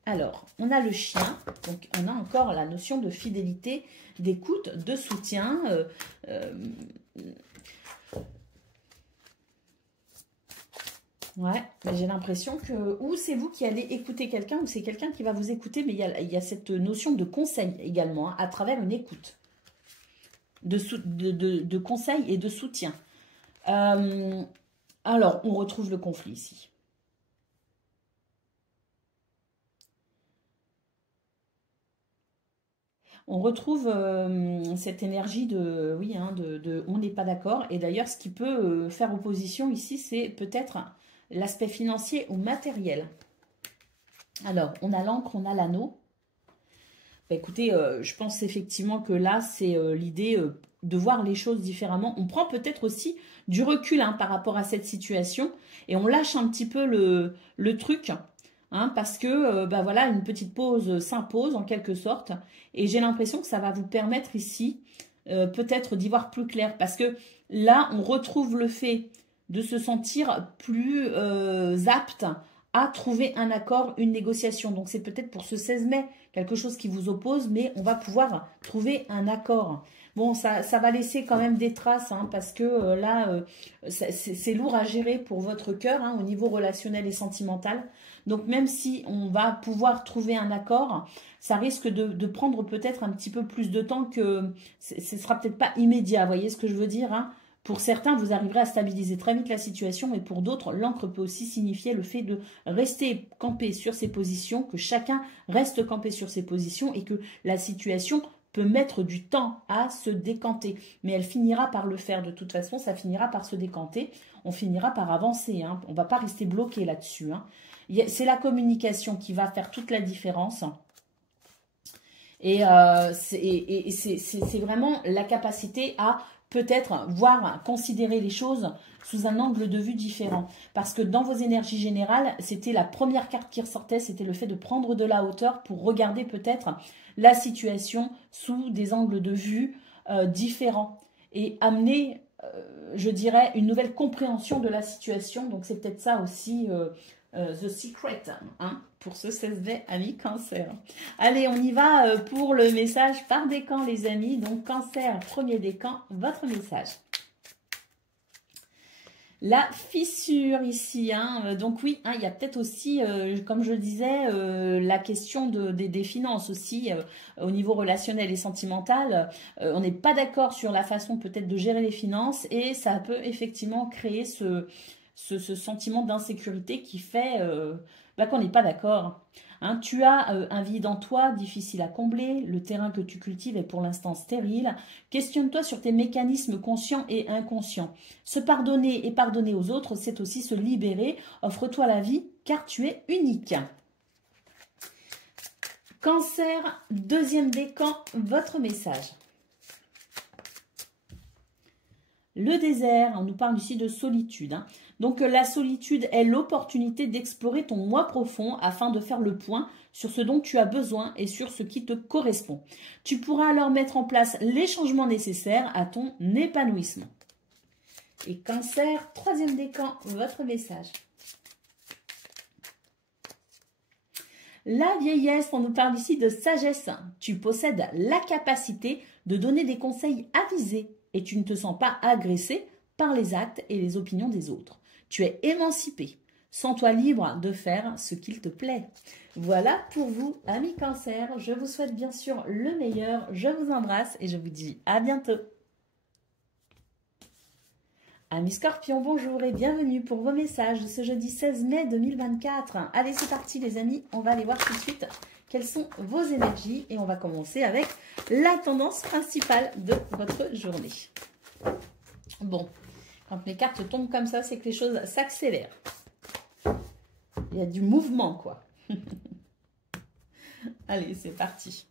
Alors, on a le chien, donc on a encore la notion de fidélité, d'écoute, de soutien. Ouais, mais j'ai l'impression que ou c'est vous qui allez écouter quelqu'un, ou c'est quelqu'un qui va vous écouter, mais il y a cette notion de conseil également, hein, à travers une écoute, de conseil et de soutien. Alors, on retrouve le conflit ici. On retrouve cette énergie de, oui, hein, on n'est pas d'accord. Et d'ailleurs, ce qui peut faire opposition ici, c'est peut-être l'aspect financier ou matériel. Alors, on a l'encre, on a l'anneau. Bah, écoutez, je pense effectivement que là, c'est l'idée de voir les choses différemment. On prend peut-être aussi du recul hein, par rapport à cette situation et on lâche un petit peu le truc. Hein, parce que bah voilà, une petite pause s'impose en quelque sorte. Et j'ai l'impression que ça va vous permettre ici peut-être d'y voir plus clair. Parce que là, on retrouve le fait de se sentir plus apte à trouver un accord, une négociation. Donc c'est peut-être pour ce 16 mai quelque chose qui vous oppose, mais on va pouvoir trouver un accord. Bon, ça va laisser quand même des traces, hein, parce que là, c'est lourd à gérer pour votre cœur hein, au niveau relationnel et sentimental. Donc même si on va pouvoir trouver un accord, ça risque de prendre peut-être un petit peu plus de temps que... Ce ne sera peut-être pas immédiat, vous voyez ce que je veux dire hein. Pour certains, vous arriverez à stabiliser très vite la situation et pour d'autres, l'encre peut aussi signifier le fait de rester campé sur ses positions, que chacun reste campé sur ses positions et que la situation peut mettre du temps à se décanter. Mais elle finira par le faire de toute façon, ça finira par se décanter, on finira par avancer, hein. On ne va pas rester bloqué là-dessus. Hein. C'est la communication qui va faire toute la différence. Et c'est vraiment la capacité à peut-être voir, considérer les choses sous un angle de vue différent. Parce que dans vos énergies générales, c'était la première carte qui ressortait, c'était le fait de prendre de la hauteur pour regarder peut-être la situation sous des angles de vue différents et amener, je dirais, une nouvelle compréhension de la situation. Donc c'est peut-être ça aussi... The Secret, hein, pour ce 16 mai, amis Cancer. Allez, on y va pour le message par décan, les amis. Donc, Cancer, premier décan, votre message. La fissure ici, hein. Donc oui, hein, il y a peut-être aussi, comme je le disais, la question des finances aussi au niveau relationnel et sentimental. On n'est pas d'accord sur la façon peut-être de gérer les finances et ça peut effectivement créer ce sentiment d'insécurité qui fait bah, qu'on n'est pas d'accord. Hein, tu as un vide en toi, difficile à combler, le terrain que tu cultives est pour l'instant stérile. Questionne-toi sur tes mécanismes conscients et inconscients. Se pardonner et pardonner aux autres, c'est aussi se libérer. Offre-toi la vie, car tu es unique. Cancer, deuxième décan, votre message. Le désert, on nous parle ici de solitude. Hein. Donc la solitude est l'opportunité d'explorer ton moi profond afin de faire le point sur ce dont tu as besoin et sur ce qui te correspond. Tu pourras alors mettre en place les changements nécessaires à ton épanouissement. Et Cancer, troisième décan, votre message. La vieillesse, on nous parle ici de sagesse. Tu possèdes la capacité de donner des conseils avisés et tu ne te sens pas agressé par les actes et les opinions des autres. Tu es émancipé. Sens-toi libre de faire ce qu'il te plaît. Voilà pour vous, amis Cancer. Je vous souhaite bien sûr le meilleur. Je vous embrasse et je vous dis à bientôt. Amis Scorpions, bonjour et bienvenue pour vos messages ce jeudi 16 mai 2024. Allez, c'est parti les amis. On va aller voir tout de suite quelles sont vos énergies et on va commencer avec la tendance principale de votre journée. Bon, quand mes cartes tombent comme ça, c'est que les choses s'accélèrent. Il y a du mouvement, quoi. Allez, c'est parti.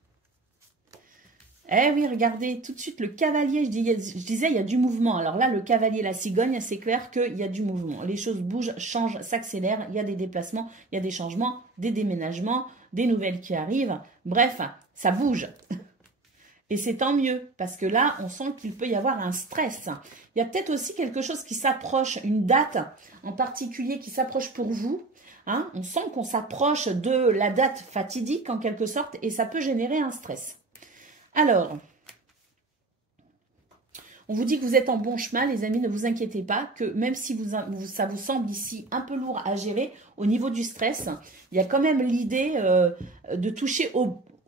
Eh oui, regardez, tout de suite, le cavalier, je disais, il y a du mouvement. Alors là, le cavalier, la cigogne, c'est clair qu'il y a du mouvement. Les choses bougent, changent, s'accélèrent. Il y a des déplacements, il y a des changements, des déménagements, des nouvelles qui arrivent. Bref, ça bouge. Et c'est tant mieux, parce que là, on sent qu'il peut y avoir un stress. Il y a peut-être aussi quelque chose qui s'approche, une date en particulier qui s'approche pour vous. Hein, on sent qu'on s'approche de la date fatidique en quelque sorte, et ça peut générer un stress. Alors, on vous dit que vous êtes en bon chemin, les amis, ne vous inquiétez pas, que même si ça vous semble ici un peu lourd à gérer, au niveau du stress, il y a quand même l'idée de toucher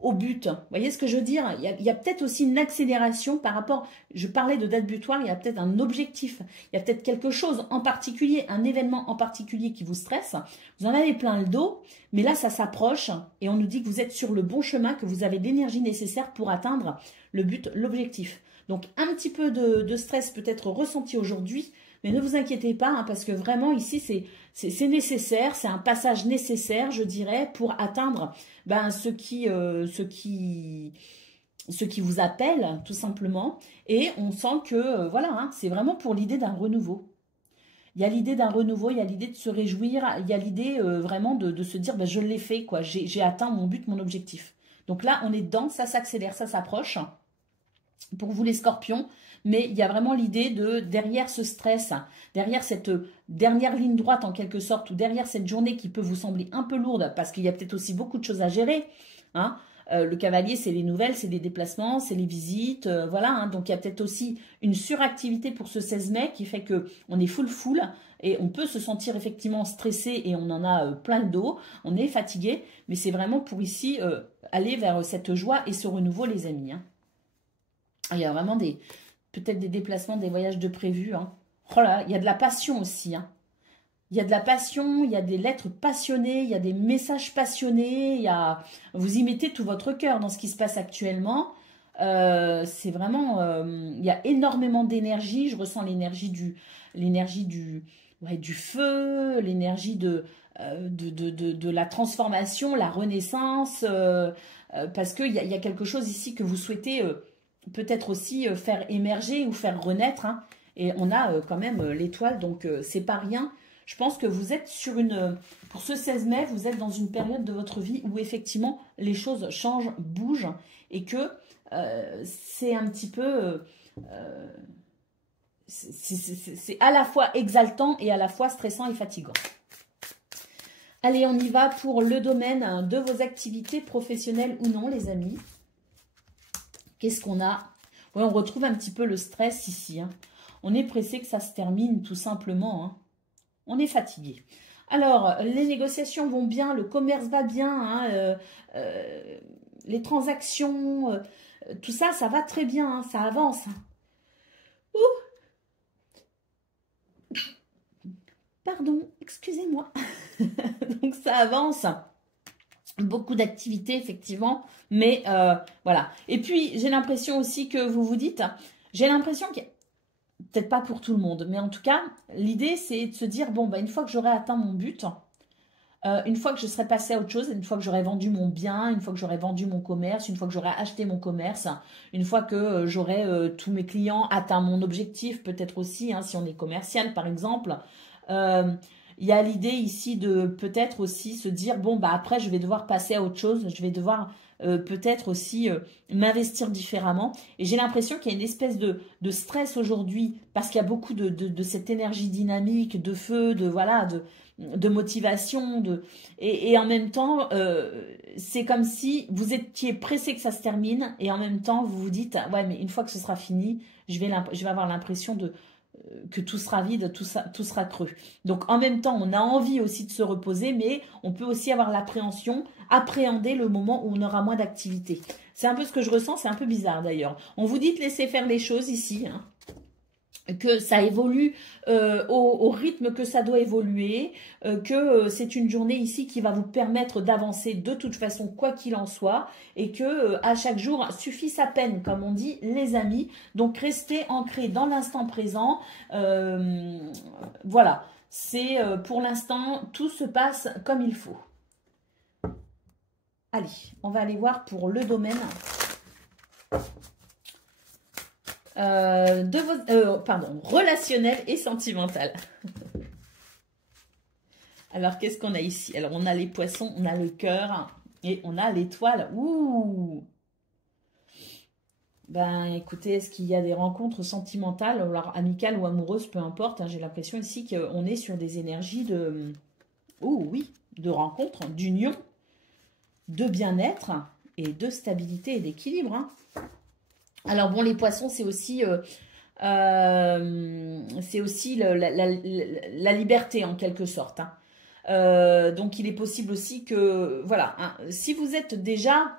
au but. Vous voyez ce que je veux dire? Il y a peut-être aussi une accélération par rapport, je parlais de date butoir, il y a peut-être un objectif, il y a peut-être quelque chose en particulier, un événement en particulier qui vous stresse. Vous en avez plein le dos, mais là ça s'approche et on nous dit que vous êtes sur le bon chemin, que vous avez l'énergie nécessaire pour atteindre le but, l'objectif. Donc un petit peu de stress peut être ressenti aujourd'hui, mais ne vous inquiétez pas, hein, parce que vraiment ici c'est nécessaire, c'est un passage nécessaire, je dirais, pour atteindre ce qui vous appelle, tout simplement. Et on sent que, voilà, hein, c'est vraiment pour l'idée d'un renouveau. Il y a l'idée d'un renouveau, il y a l'idée de se réjouir, il y a l'idée vraiment de se dire, je l'ai fait, quoi, j'ai atteint mon but, mon objectif. Donc là, on est dedans, ça s'accélère, ça s'approche. Pour vous les scorpions, mais il y a vraiment l'idée de, derrière ce stress, derrière cette dernière ligne droite en quelque sorte, ou derrière cette journée qui peut vous sembler un peu lourde, parce qu'il y a peut-être aussi beaucoup de choses à gérer, hein. Le cavalier, c'est les nouvelles, c'est les déplacements, c'est les visites, voilà, hein. Donc il y a peut-être aussi une suractivité pour ce 16 mai qui fait qu'on est full, et on peut se sentir effectivement stressé, et on en a plein le dos, on est fatigué, mais c'est vraiment pour ici aller vers cette joie et ce renouveau, les amis, hein. Il y a vraiment peut-être des déplacements, des voyages de prévus, hein. Oh là, il y a de la passion aussi, hein. Il y a de la passion, il y a des lettres passionnées, il y a des messages passionnés, vous y mettez tout votre cœur dans ce qui se passe actuellement. C'est vraiment, il y a énormément d'énergie. Je ressens l'énergie du feu, l'énergie de la transformation, la renaissance, parce qu'il y a quelque chose ici que vous souhaitez peut-être aussi faire émerger ou faire renaître, hein. Et on a quand même l'étoile, donc c'est pas rien. Je pense que vous êtes pour ce 16 mai, vous êtes dans une période de votre vie où effectivement les choses changent, bougent, et que c'est un petit peu, c'est à la fois exaltant et à la fois stressant et fatigant. Allez, on y va pour le domaine de vos activités professionnelles ou non, les amis. Qu'est-ce qu'on a? Ouais, on retrouve un petit peu le stress ici, hein. On est pressé que ça se termine, tout simplement, hein. On est fatigué. Alors, les négociations vont bien, le commerce va bien, hein, les transactions, tout ça, ça va très bien, hein, ça avance. Ouh. Pardon, excusez-moi. Donc, ça avance. Beaucoup d'activités, effectivement, mais voilà. Et puis, j'ai l'impression aussi que vous vous dites, j'ai l'impression qu'il y a, peut-être pas pour tout le monde, mais en tout cas, l'idée, c'est de se dire, bon, une fois que j'aurai atteint mon but, une fois que je serai passé à autre chose, une fois que j'aurai vendu mon bien, une fois que j'aurai vendu mon commerce, une fois que j'aurai acheté mon commerce, une fois que j'aurai tous mes clients atteint mon objectif, peut-être aussi, hein, si on est commercial, par exemple, il y a l'idée ici de peut-être aussi se dire, bon, après, je vais devoir passer à autre chose, je vais devoir peut-être aussi m'investir différemment. Et j'ai l'impression qu'il y a une espèce de stress aujourd'hui, parce qu'il y a beaucoup de cette énergie dynamique, de feu, de motivation. Et en même temps, c'est comme si vous étiez pressé que ça se termine, et en même temps, vous vous dites, ouais, mais une fois que ce sera fini, je vais avoir l'impression que tout sera vide, tout sera creux. Donc en même temps, on a envie aussi de se reposer, mais on peut aussi avoir l'appréhension, appréhender le moment où on aura moins d'activité. C'est un peu ce que je ressens, c'est un peu bizarre d'ailleurs. On vous dit de laisser faire les choses ici, hein, que ça évolue au rythme que ça doit évoluer, que c'est une journée ici qui va vous permettre d'avancer de toute façon, quoi qu'il en soit, et que à chaque jour suffit sa peine, comme on dit, les amis. Donc restez ancrés dans l'instant présent. Voilà, c'est pour l'instant, tout se passe comme il faut. Allez, on va aller voir pour le domaine relationnel et sentimental. Alors, qu'est-ce qu'on a ici? Alors, on a les poissons, on a le cœur et on a l'étoile. Ouh! Écoutez, est-ce qu'il y a des rencontres sentimentales, alors amicales ou amoureuses, peu importe, hein, j'ai l'impression ici qu'on est sur des énergies de rencontre, d'union, de bien-être et de stabilité et d'équilibre, hein. Alors bon, les poissons, c'est aussi la liberté en quelque sorte, hein. Donc il est possible aussi que, voilà, hein, si vous êtes déjà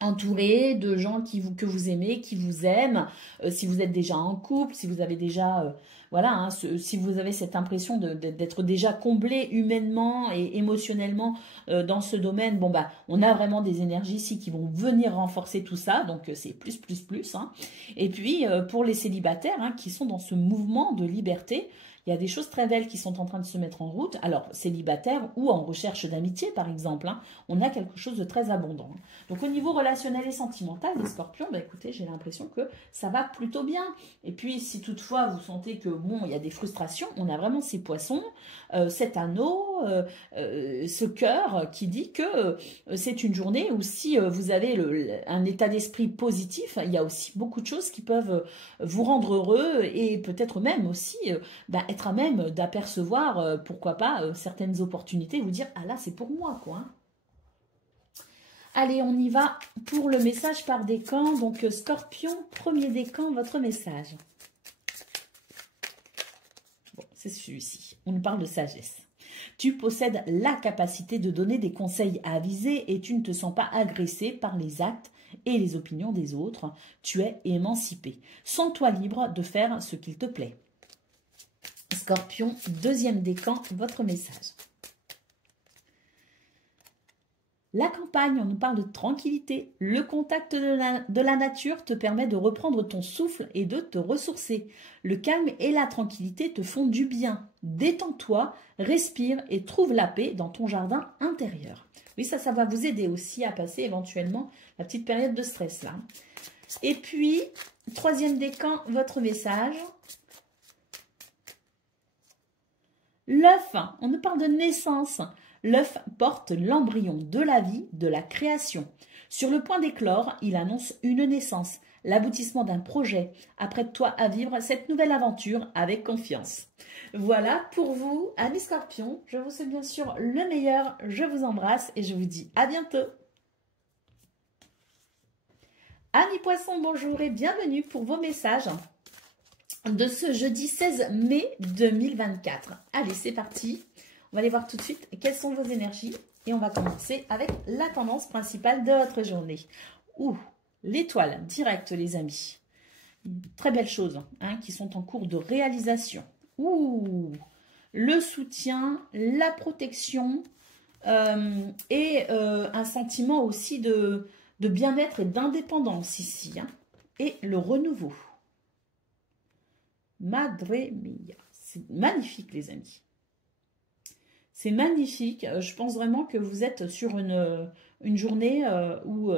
entouré de gens que vous aimez, qui vous aiment, si vous êtes déjà en couple, si vous avez déjà, voilà, hein, si vous avez cette impression d'être déjà comblé humainement et émotionnellement dans ce domaine, bon bah, on a vraiment des énergies ici qui vont venir renforcer tout ça, donc c'est plus, hein. Et puis pour les célibataires hein, qui sont dans ce mouvement de liberté, il y a des choses très belles qui sont en train de se mettre en route. Alors, célibataire ou en recherche d'amitié, par exemple, hein, on a quelque chose de très abondant. Donc, au niveau relationnel et sentimental, les scorpions, bah, écoutez, j'ai l'impression que ça va plutôt bien. Et puis, si toutefois, vous sentez que, bon, il y a des frustrations, on a vraiment ces poissons, cet anneau, ce cœur qui dit que c'est une journée où si vous avez un état d'esprit positif, il y a aussi beaucoup de choses qui peuvent vous rendre heureux et peut-être même aussi être à même d'apercevoir, pourquoi pas, certaines opportunités, vous dire « Ah là, c'est pour moi, quoi. » Allez, on y va pour le message par décan. Donc, Scorpion, premier décan, votre message. Bon, c'est celui-ci. On nous parle de sagesse. Tu possèdes la capacité de donner des conseils avisés et tu ne te sens pas agressé par les actes et les opinions des autres. Tu es émancipé. Sens-toi libre de faire ce qu'il te plaît. Scorpion, deuxième décan, votre message. La campagne, on nous parle de tranquillité. Le contact de la nature te permet de reprendre ton souffle et de te ressourcer. Le calme et la tranquillité te font du bien. Détends-toi, respire et trouve la paix dans ton jardin intérieur. Oui, ça va vous aider aussi à passer éventuellement la petite période de stress là. Et puis, troisième décan, votre message. L'œuf, on nous parle de naissance. L'œuf porte l'embryon de la vie, de la création. Sur le point d'éclore, il annonce une naissance, l'aboutissement d'un projet. Apprête-toi à vivre cette nouvelle aventure avec confiance. Voilà pour vous, amis Scorpions. Je vous souhaite bien sûr le meilleur. Je vous embrasse et je vous dis à bientôt. Amis Poissons, bonjour et bienvenue pour vos messages de ce jeudi 16 mai 2024. Allez, c'est parti. On va aller voir tout de suite quelles sont vos énergies. Et on va commencer avec la tendance principale de votre journée. Ouh, l'étoile directe, les amis. Très belles choses hein, qui sont en cours de réalisation. Ouh, le soutien, la protection et un sentiment aussi de bien-être et d'indépendance ici. Hein, et le renouveau. Madre mia. C'est magnifique, les amis. C'est magnifique. Je pense vraiment que vous êtes sur une journée où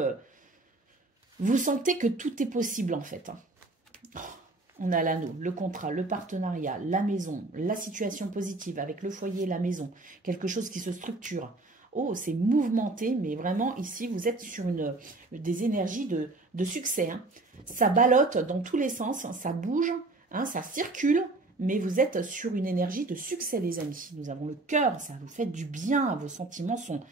vous sentez que tout est possible, en fait. On a l'anneau, le contrat, le partenariat, la maison, la situation positive avec le foyer et la maison. Quelque chose qui se structure. Oh, c'est mouvementé, mais vraiment, ici, vous êtes sur des énergies de succès. Hein. Ça ballotte dans tous les sens, ça bouge. Hein, ça circule, mais vous êtes sur une énergie de succès, les amis. Nous avons le cœur, ça vous fait du bien. Vos sentiments sont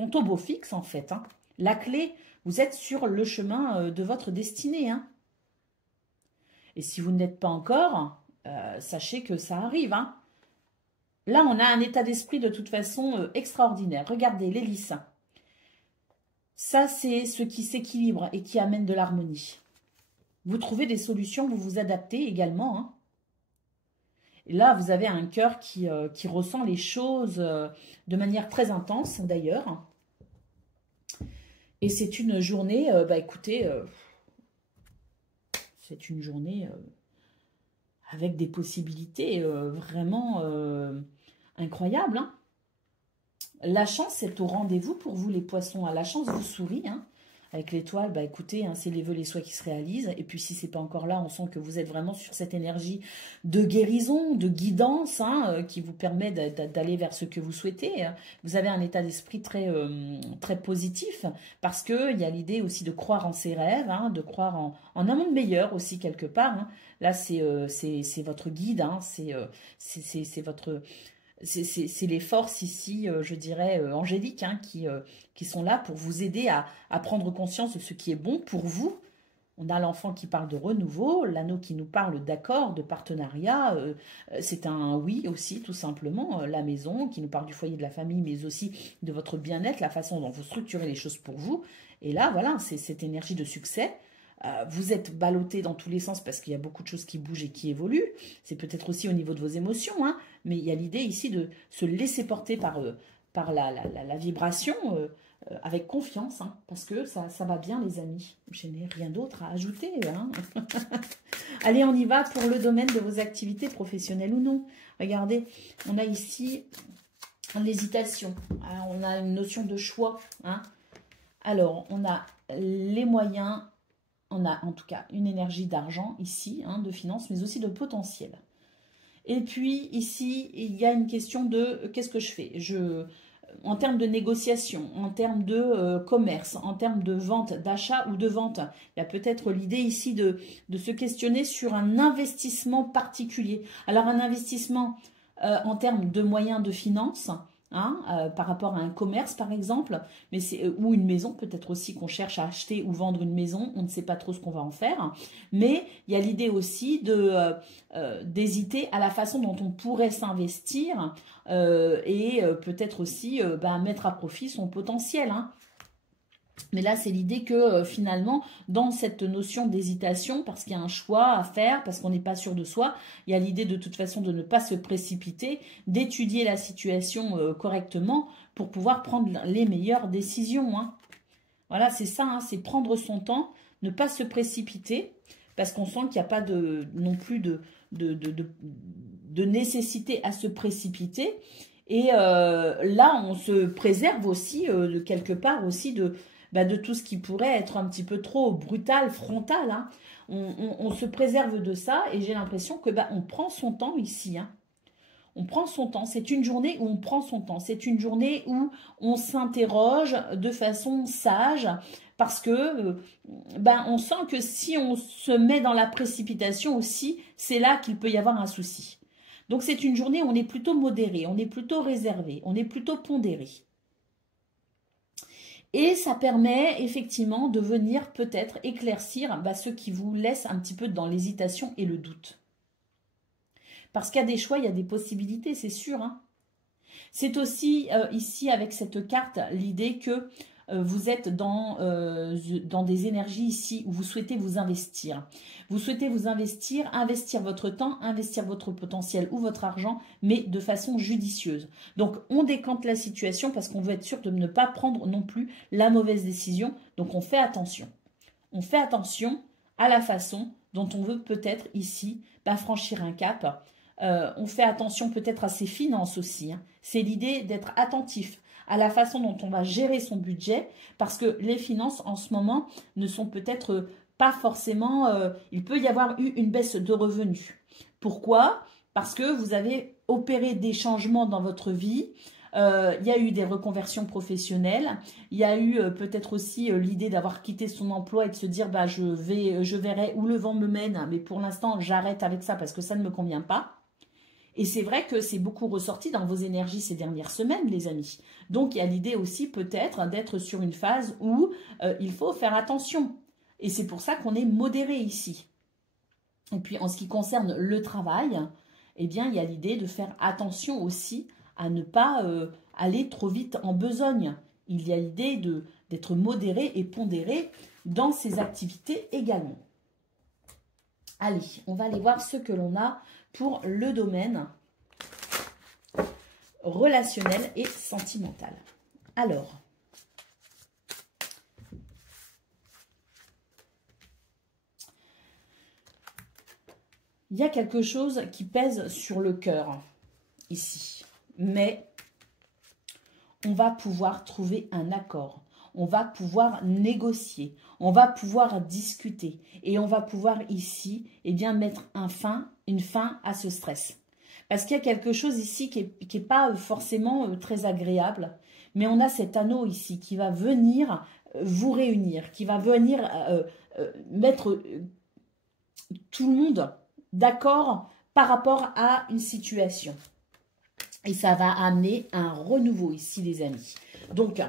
au beau fixe, en fait. Hein. La clé, vous êtes sur le chemin de votre destinée. Hein. Et si vous n'êtes pas encore, sachez que ça arrive. Hein. Là, on a un état d'esprit de toute façon extraordinaire. Regardez, l'hélice. Ça, c'est ce qui s'équilibre et qui amène de l'harmonie. Vous trouvez des solutions, vous vous adaptez également. Hein. Et là, vous avez un cœur qui ressent les choses de manière très intense, d'ailleurs. Et c'est une journée, écoutez, c'est une journée avec des possibilités vraiment incroyables. Hein. La chance est au rendez-vous pour vous, les poissons. La chance vous sourit, hein. Avec l'étoile, écoutez, hein, c'est les vœux, les souhaits qui se réalisent. Et puis, si ce n'est pas encore là, on sent que vous êtes vraiment sur cette énergie de guérison, de guidance, hein, qui vous permet d'aller vers ce que vous souhaitez. Vous avez un état d'esprit très, très positif parce qu'il y a l'idée aussi de croire en ses rêves, hein, de croire en un monde meilleur aussi quelque part. Hein. Là, c'est votre guide, hein, c'est votre... C'est les forces ici, je dirais, angéliques, hein, qui sont là pour vous aider à prendre conscience de ce qui est bon pour vous, On a l'enfant qui parle de renouveau, l'anneau qui nous parle d'accord, de partenariat. C'est un oui aussi, tout simplement. La maison qui nous parle du foyer de la famille, mais aussi de votre bien-être, la façon dont vous structurez les choses pour vous. Et là, voilà, c'est cette énergie de succès. Vous êtes ballotté dans tous les sens parce qu'il y a beaucoup de choses qui bougent et qui évoluent. C'est peut-être aussi au niveau de vos émotions, hein, mais il y a l'idée ici de se laisser porter par la vibration avec confiance, hein, parce que ça va bien, les amis. Je n'ai rien d'autre à ajouter. Hein. Allez, on y va pour le domaine de vos activités professionnelles ou non. Regardez, on a ici l'hésitation. On a une notion de choix. Hein. Alors, on a les moyens, on a en tout cas une énergie d'argent ici, hein, de finances, mais aussi de potentiel. Et puis ici, il y a une question de qu'est-ce que je fais? En termes de négociation, en termes de commerce, en termes de vente, d'achat ou de vente, il y a peut-être l'idée ici de se questionner sur un investissement particulier. Alors un investissement en termes de moyens de finances, hein, par rapport à un commerce par exemple, mais ou une maison, peut-être aussi qu'on cherche à acheter ou vendre une maison, on ne sait pas trop ce qu'on va en faire, mais il y a l'idée aussi d'hésiter à la façon dont on pourrait s'investir et peut-être aussi mettre à profit son potentiel, hein. Mais là, c'est l'idée que finalement, dans cette notion d'hésitation, parce qu'il y a un choix à faire, parce qu'on n'est pas sûr de soi, il y a l'idée de toute façon de ne pas se précipiter, d'étudier la situation correctement pour pouvoir prendre les meilleures décisions, hein. Voilà, c'est ça, hein, c'est prendre son temps, ne pas se précipiter, parce qu'on sent qu'il n'y a pas non plus de nécessité à se précipiter. Et là, on se préserve aussi, quelque part aussi, de tout ce qui pourrait être un petit peu trop brutal, frontal, hein. On se préserve de ça et j'ai l'impression que on prend son temps ici, hein. On prend son temps. C'est une journée où on prend son temps. C'est une journée où on s'interroge de façon sage parce que on sent que si on se met dans la précipitation aussi, c'est là qu'il peut y avoir un souci. Donc c'est une journée où on est plutôt modéré, on est plutôt réservé, on est plutôt pondéré. Et ça permet effectivement de venir peut-être éclaircir ce qui vous laisse un petit peu dans l'hésitation et le doute. Parce qu'il y a des choix, il y a des possibilités, c'est sûr, hein. C'est aussi ici avec cette carte l'idée que vous êtes dans des énergies ici où vous souhaitez vous investir. Vous souhaitez vous investir votre temps, investir votre potentiel ou votre argent, mais de façon judicieuse. Donc, on décante la situation parce qu'on veut être sûr de ne pas prendre non plus la mauvaise décision. Donc, on fait attention. On fait attention à la façon dont on veut peut-être ici franchir un cap. On fait attention peut-être à ses finances aussi, hein. C'est l'idée d'être attentif à la façon dont on va gérer son budget, parce que les finances en ce moment ne sont peut-être pas forcément... il peut y avoir eu une baisse de revenus. Pourquoi? Parce que vous avez opéré des changements dans votre vie, il y a eu des reconversions professionnelles, il y a eu peut-être aussi l'idée d'avoir quitté son emploi et de se dire je verrai où le vent me mène, mais pour l'instant j'arrête avec ça parce que ça ne me convient pas. Et c'est vrai que c'est beaucoup ressorti dans vos énergies ces dernières semaines, les amis. Donc, il y a l'idée aussi peut-être d'être sur une phase où il faut faire attention. Et c'est pour ça qu'on est modéré ici. Et puis, en ce qui concerne le travail, eh bien, il y a l'idée de faire attention aussi à ne pas aller trop vite en besogne. Il y a l'idée d'être modéré et pondéré dans ses activités également. Allez, on va aller voir ce que l'on a pour le domaine relationnel et sentimental. Alors, il y a quelque chose qui pèse sur le cœur ici, mais on va pouvoir trouver un accord. On va pouvoir négocier, on va pouvoir discuter et on va pouvoir ici mettre une fin à ce stress. Parce qu'il y a quelque chose ici qui est pas forcément très agréable, mais on a cet anneau ici qui va venir vous réunir, qui va venir mettre tout le monde d'accord par rapport à une situation. Et ça va amener un renouveau ici, les amis. Donc,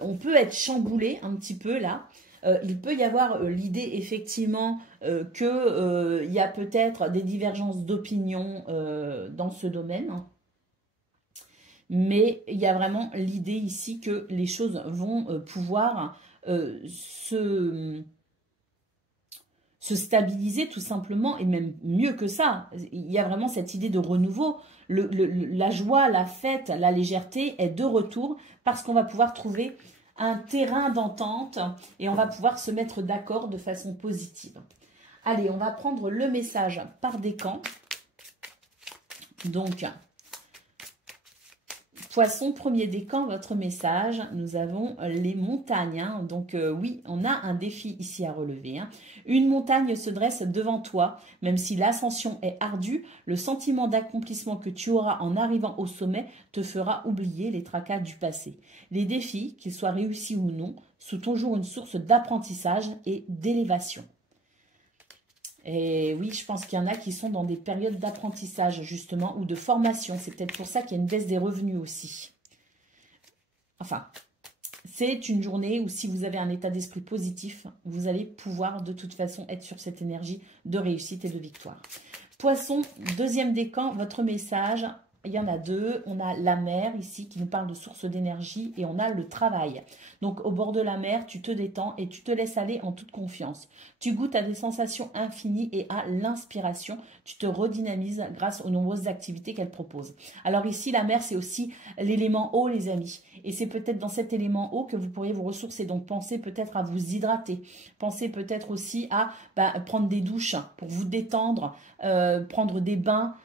on peut être chamboulé un petit peu là. Il peut y avoir l'idée effectivement qu'il y a peut-être des divergences d'opinion dans ce domaine. Mais il y a vraiment l'idée ici que les choses vont pouvoir se stabiliser tout simplement, et même mieux que ça. Il y a vraiment cette idée de renouveau. La joie, la fête, la légèreté est de retour parce qu'on va pouvoir trouver un terrain d'entente et on va pouvoir se mettre d'accord de façon positive. Allez, on va prendre le message par décan. Donc, Poisson, premier décan, votre message, nous avons les montagnes. Hein. Donc oui, on a un défi ici à relever. Hein. Une montagne se dresse devant toi. Même si l'ascension est ardue, le sentiment d'accomplissement que tu auras en arrivant au sommet te fera oublier les tracas du passé. Les défis, qu'ils soient réussis ou non, sont toujours une source d'apprentissage et d'élévation. Et oui, je pense qu'il y en a qui sont dans des périodes d'apprentissage, justement, ou de formation. C'est peut-être pour ça qu'il y a une baisse des revenus aussi. Enfin, c'est une journée où si vous avez un état d'esprit positif, vous allez pouvoir de toute façon être sur cette énergie de réussite et de victoire. Poisson, deuxième décan, votre message. Il y en a deux. On a la mer ici qui nous parle de source d'énergie et on a le travail. Donc au bord de la mer, tu te détends et tu te laisses aller en toute confiance. Tu goûtes à des sensations infinies et à l'inspiration. Tu te redynamises grâce aux nombreuses activités qu'elle propose. Alors ici, la mer, c'est aussi l'élément eau, les amis. Et c'est peut-être dans cet élément eau que vous pourriez vous ressourcer. Donc pensez peut-être à vous hydrater. Pensez peut-être aussi à prendre des douches pour vous détendre, prendre des bains,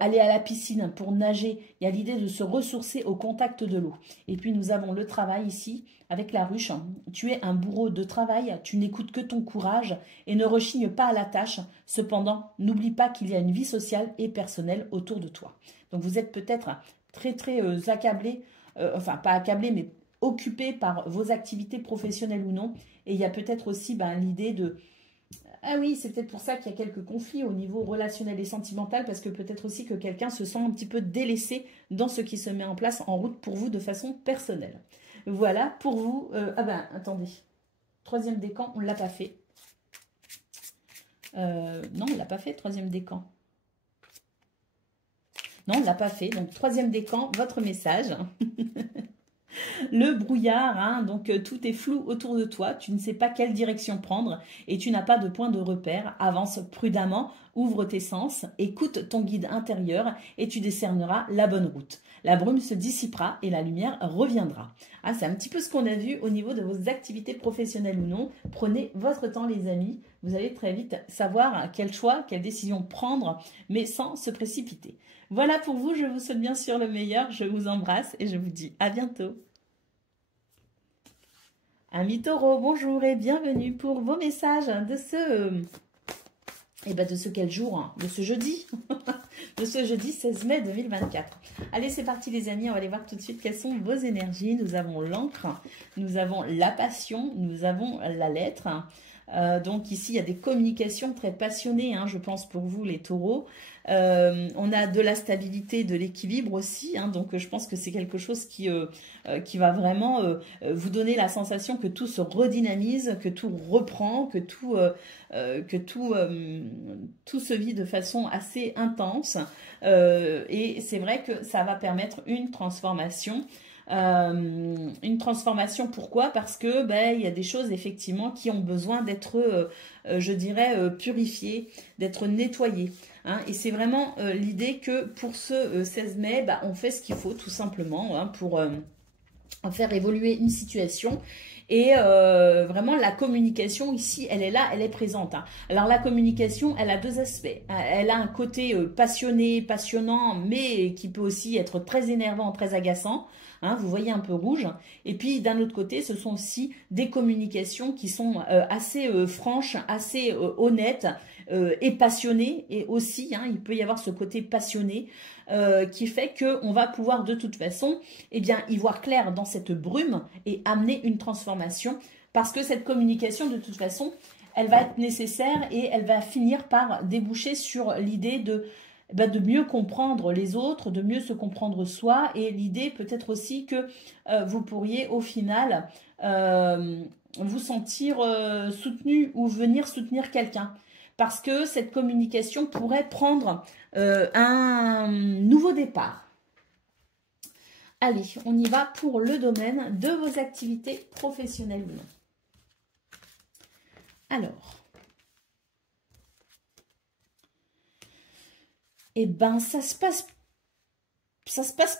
aller à la piscine pour nager. Il y a l'idée de se ressourcer au contact de l'eau. Et puis nous avons le travail ici avec la ruche. Tu es un bourreau de travail, tu n'écoutes que ton courage et ne rechignes pas à la tâche. Cependant, n'oublie pas qu'il y a une vie sociale et personnelle autour de toi. Donc vous êtes peut-être très accablé, enfin pas accablé mais occupé par vos activités professionnelles ou non. Et il y a peut-être aussi l'idée de... Ah oui, c'est peut-être pour ça qu'il y a quelques conflits au niveau relationnel et sentimental, parce que peut-être aussi que quelqu'un se sent un petit peu délaissé dans ce qui se met en place en route pour vous de façon personnelle. Voilà, pour vous... attendez. Troisième décan, on ne l'a pas fait. Non, on ne l'a pas fait, troisième décan. Non, on ne l'a pas fait. Donc, troisième décan, votre message. Le brouillard, hein, donc tout est flou autour de toi, tu ne sais pas quelle direction prendre et tu n'as pas de point de repère. Avance prudemment, ouvre tes sens, écoute ton guide intérieur et tu décerneras la bonne route. La brume se dissipera et la lumière reviendra. Ah, c'est un petit peu ce qu'on a vu au niveau de vos activités professionnelles ou non. Prenez votre temps les amis, vous allez très vite savoir quel choix, quelle décision prendre, mais sans se précipiter. Voilà pour vous, je vous souhaite bien sûr le meilleur, je vous embrasse et je vous dis à bientôt. Amis taureaux, bonjour et bienvenue pour vos messages de ce quel jour, hein, de ce jeudi, de ce jeudi 16 mai 2024. Allez, c'est parti les amis, on va aller voir tout de suite quelles sont vos énergies. Nous avons l'encre, nous avons la passion, nous avons la lettre. Donc ici, il y a des communications très passionnées, hein, je pense, pour vous les taureaux. On a de la stabilité, de l'équilibre aussi. Hein, donc je pense que c'est quelque chose qui va vraiment vous donner la sensation que tout se redynamise, que tout reprend, que tout se vit de façon assez intense. Et c'est vrai que ça va permettre une transformation. Pourquoi? Parce que il y a des choses effectivement qui ont besoin d'être je dirais purifiées, d'être nettoyées, hein, et c'est vraiment l'idée que pour ce 16 mai on fait ce qu'il faut tout simplement, hein, pour faire évoluer une situation. Et vraiment, la communication ici, elle est là, elle est présente. Hein. Alors, la communication, elle a deux aspects. Elle a un côté passionné, passionnant, mais qui peut aussi être très énervant, très agaçant. Hein, vous voyez un peu rouge. Et puis, d'un autre côté, ce sont aussi des communications qui sont assez franches, assez honnêtes et passionnées. Et aussi, hein, il peut y avoir ce côté passionné qui fait qu'on va pouvoir de toute façon y voir clair dans cette brume et amener une transformation, parce que cette communication de toute façon elle va être nécessaire et elle va finir par déboucher sur l'idée de mieux comprendre les autres, de mieux se comprendre soi, et l'idée peut-être aussi que vous pourriez au final vous sentir soutenu ou venir soutenir quelqu'un. Parce que cette communication pourrait prendre un nouveau départ. Allez, on y va pour le domaine de vos activités professionnelles ou non. Alors, eh ben, ça se passe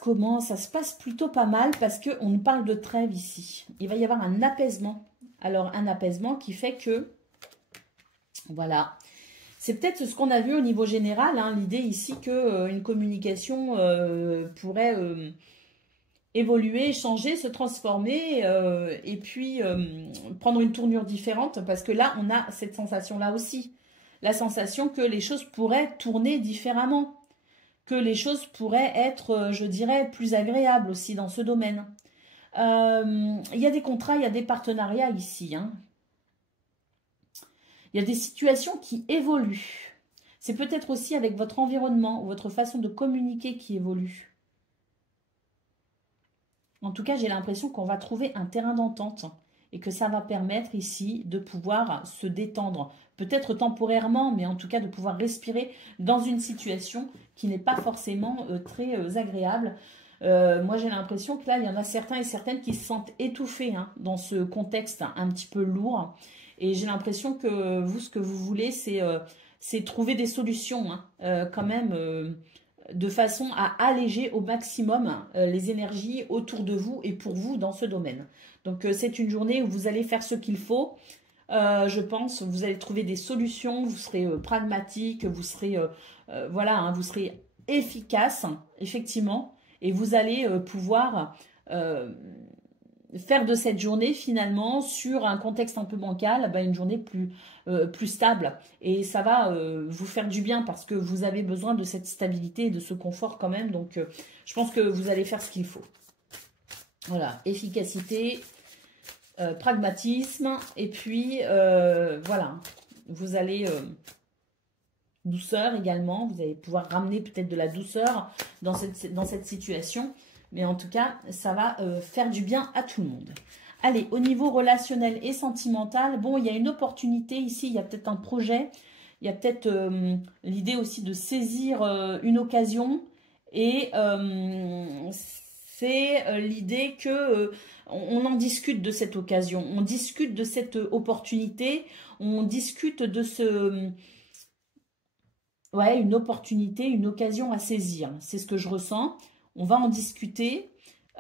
comment? Ça se passe plutôt pas mal parce qu'on nous parle de trêve ici. Il va y avoir un apaisement. Alors, un apaisement qui fait que, voilà, c'est peut-être ce qu'on a vu au niveau général, hein, l'idée ici qu'une communication pourrait évoluer, changer, se transformer et puis prendre une tournure différente parce que là, on a cette sensation-là aussi. La sensation que les choses pourraient tourner différemment, que les choses pourraient être, je dirais, plus agréables aussi dans ce domaine. Il y a des contrats, il y a des partenariats ici. Hein. Il y a des situations qui évoluent. C'est peut-être aussi avec votre environnement ou votre façon de communiquer qui évolue. En tout cas, j'ai l'impression qu'on va trouver un terrain d'entente et que ça va permettre ici de pouvoir se détendre. Peut-être temporairement, mais en tout cas de pouvoir respirer dans une situation qui n'est pas forcément très agréable. Moi, j'ai l'impression que là, il y en a certains et certaines qui se sentent étouffés hein, dans ce contexte un petit peu lourd. Et j'ai l'impression que vous, ce que vous voulez, c'est trouver des solutions quand même de façon à alléger au maximum les énergies autour de vous et pour vous dans ce domaine. Donc, c'est une journée où vous allez faire ce qu'il faut. Je pense, vous allez trouver des solutions, vous serez pragmatique, vous serez, voilà, hein, vous serez efficace, effectivement, et vous allez pouvoir faire de cette journée finalement sur un contexte un peu bancal, une journée plus stable. Et ça va vous faire du bien parce que vous avez besoin de cette stabilité et de ce confort quand même. Donc, je pense que vous allez faire ce qu'il faut. Voilà, efficacité, pragmatisme et puis voilà, vous allez douceur également, vous allez pouvoir ramener peut-être de la douceur dans cette situation, mais en tout cas ça va faire du bien à tout le monde. Allez, au niveau relationnel et sentimental, bon, il y a une opportunité ici, il y a peut-être un projet, il y a peut-être l'idée aussi de saisir une occasion et c'est l'idée que on en discute de cette occasion, on discute de cette opportunité, on discute de ce... Ouais, une opportunité, une occasion à saisir. C'est ce que je ressens. On va en discuter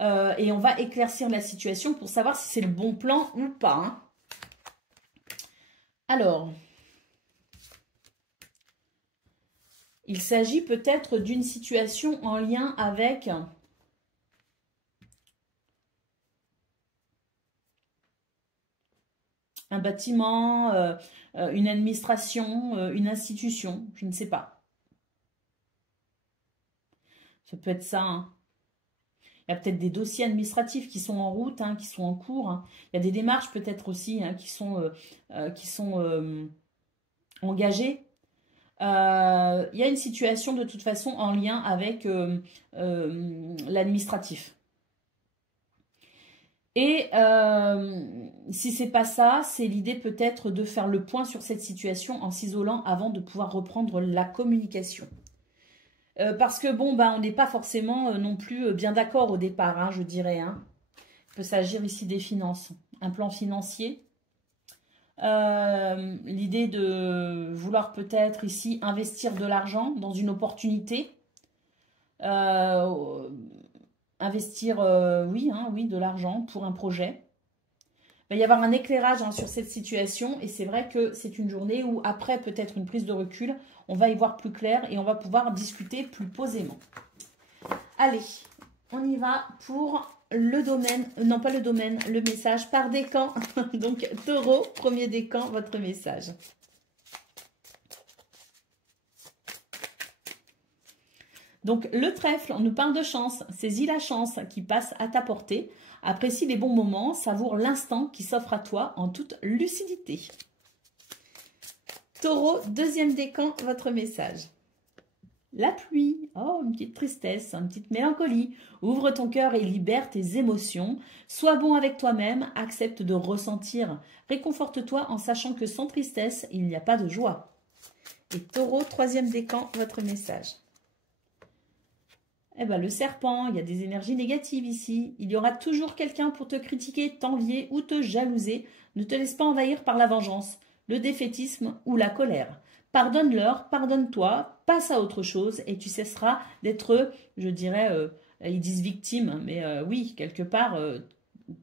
et on va éclaircir la situation pour savoir si c'est le bon plan ou pas. Hein. Alors, il s'agit peut-être d'une situation en lien avec... un bâtiment, une administration, une institution, je ne sais pas. Ça peut être ça. Hein. Il y a peut-être des dossiers administratifs qui sont en route, hein, qui sont en cours. Hein. Il y a des démarches peut-être aussi hein, qui sont engagées. Il y a une situation de toute façon en lien avec l'administratif. Et si c'est pas ça, c'est l'idée peut-être de faire le point sur cette situation en s'isolant avant de pouvoir reprendre la communication. Parce que bon, on n'est pas forcément non plus bien d'accord au départ, hein, je dirais. Hein. Il peut s'agir ici des finances, un plan financier. L'idée de vouloir peut-être ici investir de l'argent dans une opportunité. Investir, oui, de l'argent pour un projet. Il va y avoir un éclairage hein, sur cette situation et c'est vrai que c'est une journée où après peut-être une prise de recul, on va y voir plus clair et on va pouvoir discuter plus posément. Allez, on y va pour le domaine, non pas le domaine, le message par décan. Donc Taureau, premier décan, votre message. Donc, le trèfle, on nous parle de chance. Saisis la chance qui passe à ta portée. Apprécie les bons moments. Savoure l'instant qui s'offre à toi en toute lucidité. Taureau, deuxième décan, votre message. La pluie, oh, une petite tristesse, une petite mélancolie. Ouvre ton cœur et libère tes émotions. Sois bon avec toi-même, accepte de ressentir. Réconforte-toi en sachant que sans tristesse, il n'y a pas de joie. Et Taureau, troisième décan, votre message. Eh ben, le serpent, il y a des énergies négatives ici. Il y aura toujours quelqu'un pour te critiquer, t'envier ou te jalouser. Ne te laisse pas envahir par la vengeance, le défaitisme ou la colère. Pardonne-leur, pardonne-toi, passe à autre chose et tu cesseras d'être, je dirais, ils disent victime, mais oui, quelque part,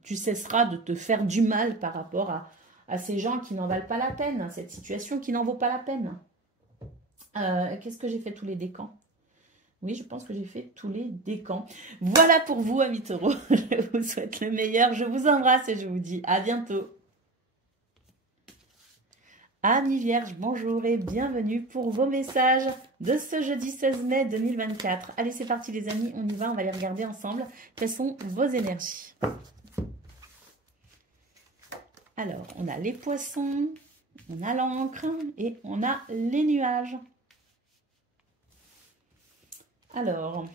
tu cesseras de te faire du mal par rapport à ces gens qui n'en valent pas la peine, hein, cette situation qui n'en vaut pas la peine. Qu'est-ce que j'ai fait tous les décans? Oui, je pense que j'ai fait tous les décans. Voilà pour vous, amis taureaux. Je vous souhaite le meilleur. Je vous embrasse et je vous dis à bientôt. Amis vierges, bonjour et bienvenue pour vos messages de ce jeudi 16 mai 2024. Allez, c'est parti les amis, on y va, on va les regarder ensemble. Quelles sont vos énergies? Alors, on a les poissons, on a l'encre et on a les nuages. Alors,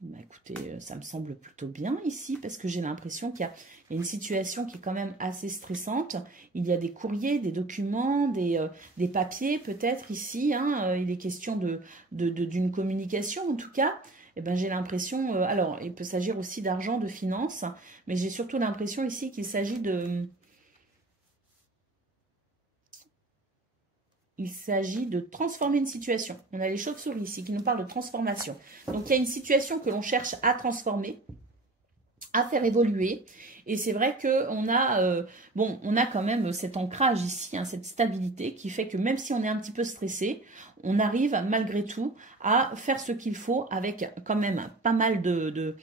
bah écoutez, ça me semble plutôt bien ici parce que j'ai l'impression qu'il y a une situation qui est quand même assez stressante. Il y a des courriers, des documents, des papiers peut-être ici. Hein, il est question d'une communication en tout cas. Eh ben, j'ai l'impression, alors il peut s'agir aussi d'argent, de finances, mais j'ai surtout l'impression ici qu'il s'agit de... Il s'agit de transformer une situation. On a les chauves-souris ici qui nous parlent de transformation. Donc, il y a une situation que l'on cherche à transformer, à faire évoluer. Et c'est vrai qu'on a, on a quand même cet ancrage ici, hein, cette stabilité qui fait que même si on est un petit peu stressé, on arrive malgré tout à faire ce qu'il faut avec quand même pas mal de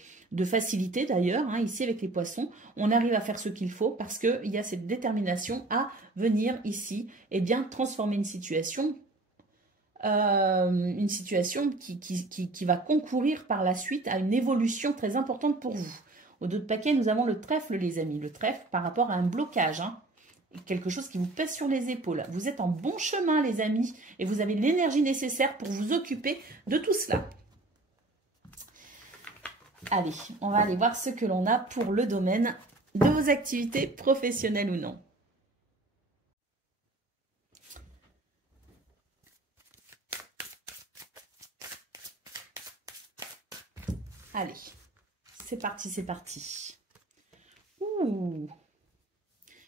facilité d'ailleurs, hein, ici avec les poissons. On arrive à faire ce qu'il faut parce qu'il y a cette détermination à venir ici et bien transformer une situation qui va concourir par la suite à une évolution très importante pour vous. Au dos de paquet, nous avons le trèfle, les amis. Le trèfle par rapport à un blocage, hein, quelque chose qui vous pèse sur les épaules. Vous êtes en bon chemin, les amis, et vous avez l'énergie nécessaire pour vous occuper de tout cela. Allez, on va aller voir ce que l'on a pour le domaine de vos activités professionnelles ou non. Allez, c'est parti, c'est parti. Ouh,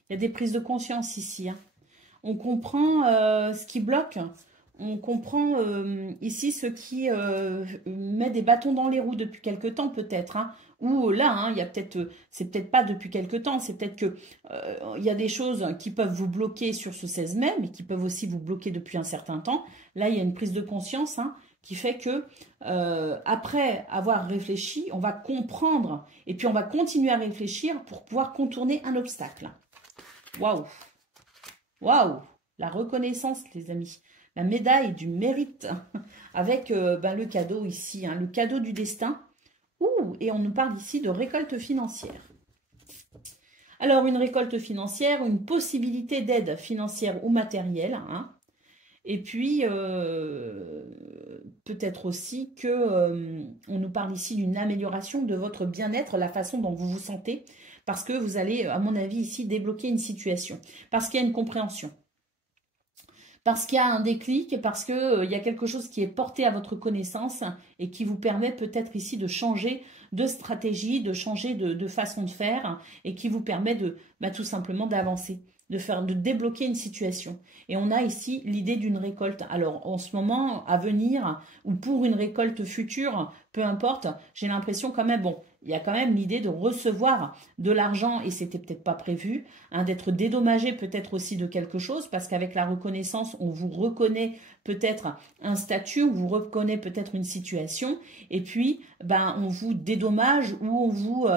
il y a des prises de conscience ici. Hein. On comprend ce qui bloque. On comprend ici ce qui met des bâtons dans les roues depuis quelque temps peut-être. Hein. Ou là, hein, il y a peut-être, c'est peut-être pas depuis quelque temps, c'est peut-être que il y a des choses qui peuvent vous bloquer sur ce 16 mai, mais qui peuvent aussi vous bloquer depuis un certain temps. Là, il y a une prise de conscience hein, qui fait que après avoir réfléchi, on va comprendre et puis on va continuer à réfléchir pour pouvoir contourner un obstacle. Waouh! Waouh! La reconnaissance, les amis. La médaille du mérite avec le cadeau ici, hein, le cadeau du destin. Ouh, et on nous parle ici de récolte financière. Alors, une récolte financière, une possibilité d'aide financière ou matérielle. Hein. Et puis, peut-être aussi que on nous parle ici d'une amélioration de votre bien-être, la façon dont vous vous sentez, parce que vous allez, à mon avis, ici, débloquer une situation, parce qu'il y a une compréhension. Parce qu'il y a un déclic, parce qu'il y a quelque chose qui est porté à votre connaissance et qui vous permet peut-être ici de changer de stratégie, de changer de façon de faire et qui vous permet de tout simplement d'avancer, de débloquer une situation. Et on a ici l'idée d'une récolte. Alors en ce moment, à venir, ou pour une récolte future, peu importe, j'ai l'impression quand même, bon, il y a quand même l'idée de recevoir de l'argent, et c'était peut-être pas prévu, hein, d'être dédommagé peut-être aussi de quelque chose, parce qu'avec la reconnaissance, on vous reconnaît peut-être un statut, on vous reconnaît peut-être une situation, et puis on vous dédommage ou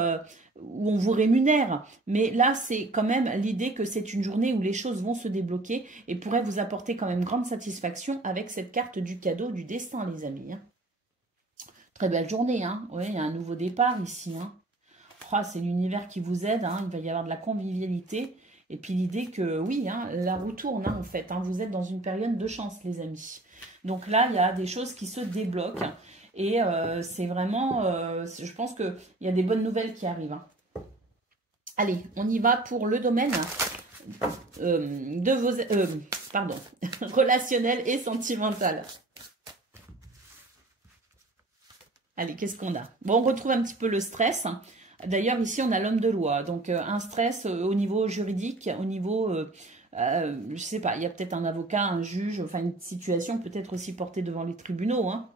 on vous rémunère. Mais là, c'est quand même l'idée que c'est une journée où les choses vont se débloquer et pourrait vous apporter quand même grande satisfaction avec cette carte du cadeau du destin, les amis. Hein. Très belle journée, hein. Oui, il y a un nouveau départ ici. Hein. Oh, c'est l'univers qui vous aide, hein. Il va y avoir de la convivialité Et puis l'idée que, oui, hein, la roue tourne, hein, en fait. Hein, vous êtes dans une période de chance, les amis. Donc là, il y a des choses qui se débloquent. Et c'est vraiment, je pense qu'il y a des bonnes nouvelles qui arrivent. Hein. Allez, on y va pour le domaine de vos... pardon, relationnel et sentimental. Allez, qu'est-ce qu'on a? Bon, on retrouve un petit peu le stress. D'ailleurs, ici, on a l'homme de loi. Donc, un stress au niveau juridique, au niveau... je sais pas, il y a peut-être un avocat, un juge, enfin une situation peut-être aussi portée devant les tribunaux. Hein.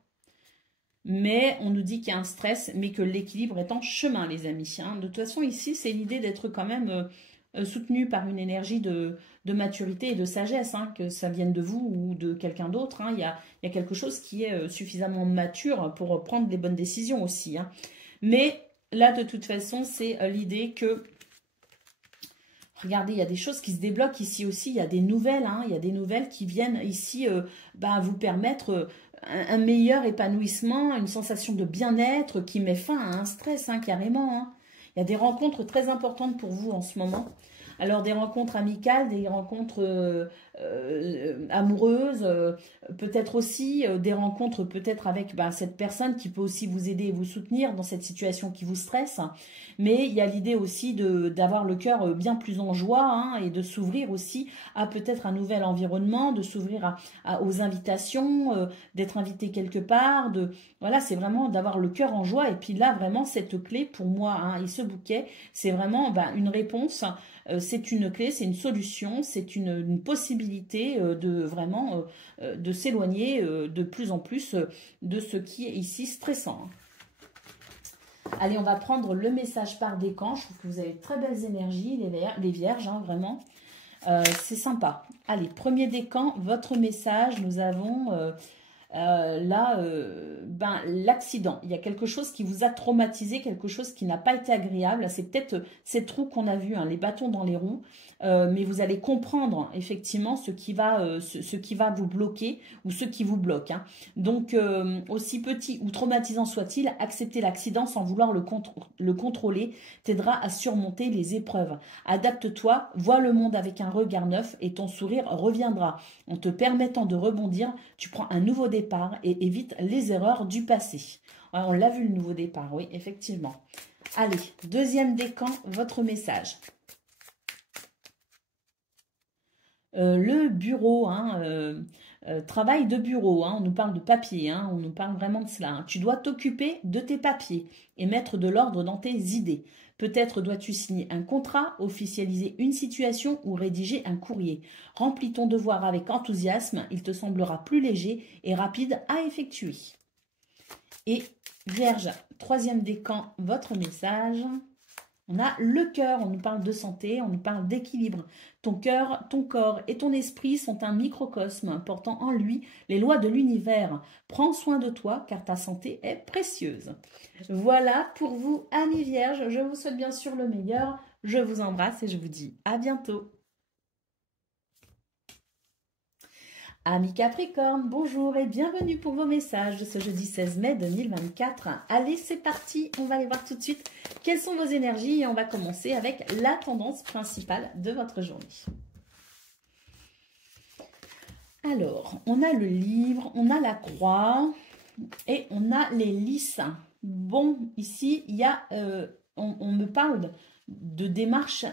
Mais on nous dit qu'il y a un stress, mais que l'équilibre est en chemin, les amis. Hein. De toute façon, ici, c'est l'idée d'être quand même soutenu par une énergie de maturité et de sagesse, hein, que ça vienne de vous ou de quelqu'un d'autre. Hein. Il y a quelque chose qui est suffisamment mature pour prendre les bonnes décisions aussi. Hein. Mais là, de toute façon, c'est l'idée que... Regardez, il y a des choses qui se débloquent ici aussi. Il y a des nouvelles, hein, il y a des nouvelles qui viennent ici vous permettre un meilleur épanouissement, une sensation de bien-être qui met fin à un stress, hein, carrément. Hein. Il y a des rencontres très importantes pour vous en ce moment. Alors, des rencontres amicales, des rencontres amoureuses, peut-être aussi des rencontres peut-être avec cette personne qui peut aussi vous aider et vous soutenir dans cette situation qui vous stresse. Mais il y a l'idée aussi d'avoir le cœur bien plus en joie hein, et de s'ouvrir aussi à peut-être un nouvel environnement, de s'ouvrir aux invitations, d'être invité quelque part. Voilà, c'est vraiment d'avoir le cœur en joie. Et puis là, vraiment, cette clé pour moi hein, et ce bouquet, c'est vraiment une réponse. C'est une clé, c'est une solution, c'est une possibilité de vraiment de s'éloigner de plus en plus de ce qui est ici stressant. Allez, on va prendre le message par décan. Je trouve que vous avez très belles énergies, les vierges, hein, vraiment. C'est sympa. Allez, premier décan, votre message. Nous avons l'accident. Il y a quelque chose qui vous a traumatisé, quelque chose qui n'a pas été agréable. C'est peut-être cette roue qu'on a vue, hein, les bâtons dans les roues. Mais vous allez comprendre effectivement ce qui va vous bloquer ou ce qui vous bloque. Hein. Donc, aussi petit ou traumatisant soit-il, accepter l'accident sans vouloir le contrôler t'aidera à surmonter les épreuves. Adapte-toi, vois le monde avec un regard neuf et ton sourire reviendra. En te permettant de rebondir, tu prends un nouveau départ et évite les erreurs du passé. On l'a vu le nouveau départ, oui, effectivement. Allez, deuxième décan, votre message. Le bureau, hein, travail de bureau, hein, on nous parle de papier, hein, on nous parle vraiment de cela. Hein. Tu dois t'occuper de tes papiers et mettre de l'ordre dans tes idées. Peut-être dois-tu signer un contrat, officialiser une situation ou rédiger un courrier. Remplis ton devoir avec enthousiasme, il te semblera plus léger et rapide à effectuer. Et Vierge, troisième décan, votre message. On a le cœur, on nous parle de santé, on nous parle d'équilibre. Ton cœur, ton corps et ton esprit sont un microcosme portant en lui les lois de l'univers. Prends soin de toi car ta santé est précieuse. Voilà pour vous, amis vierges. Je vous souhaite bien sûr le meilleur. Je vous embrasse et je vous dis à bientôt. Amis Capricorne, bonjour et bienvenue pour vos messages de ce jeudi 16 mai 2024. Allez, c'est parti, on va aller voir tout de suite quelles sont vos énergies et on va commencer avec la tendance principale de votre journée. Alors, on a le livre, on a la croix et on a les lys. Bon, ici, il y a, on me parle de démarches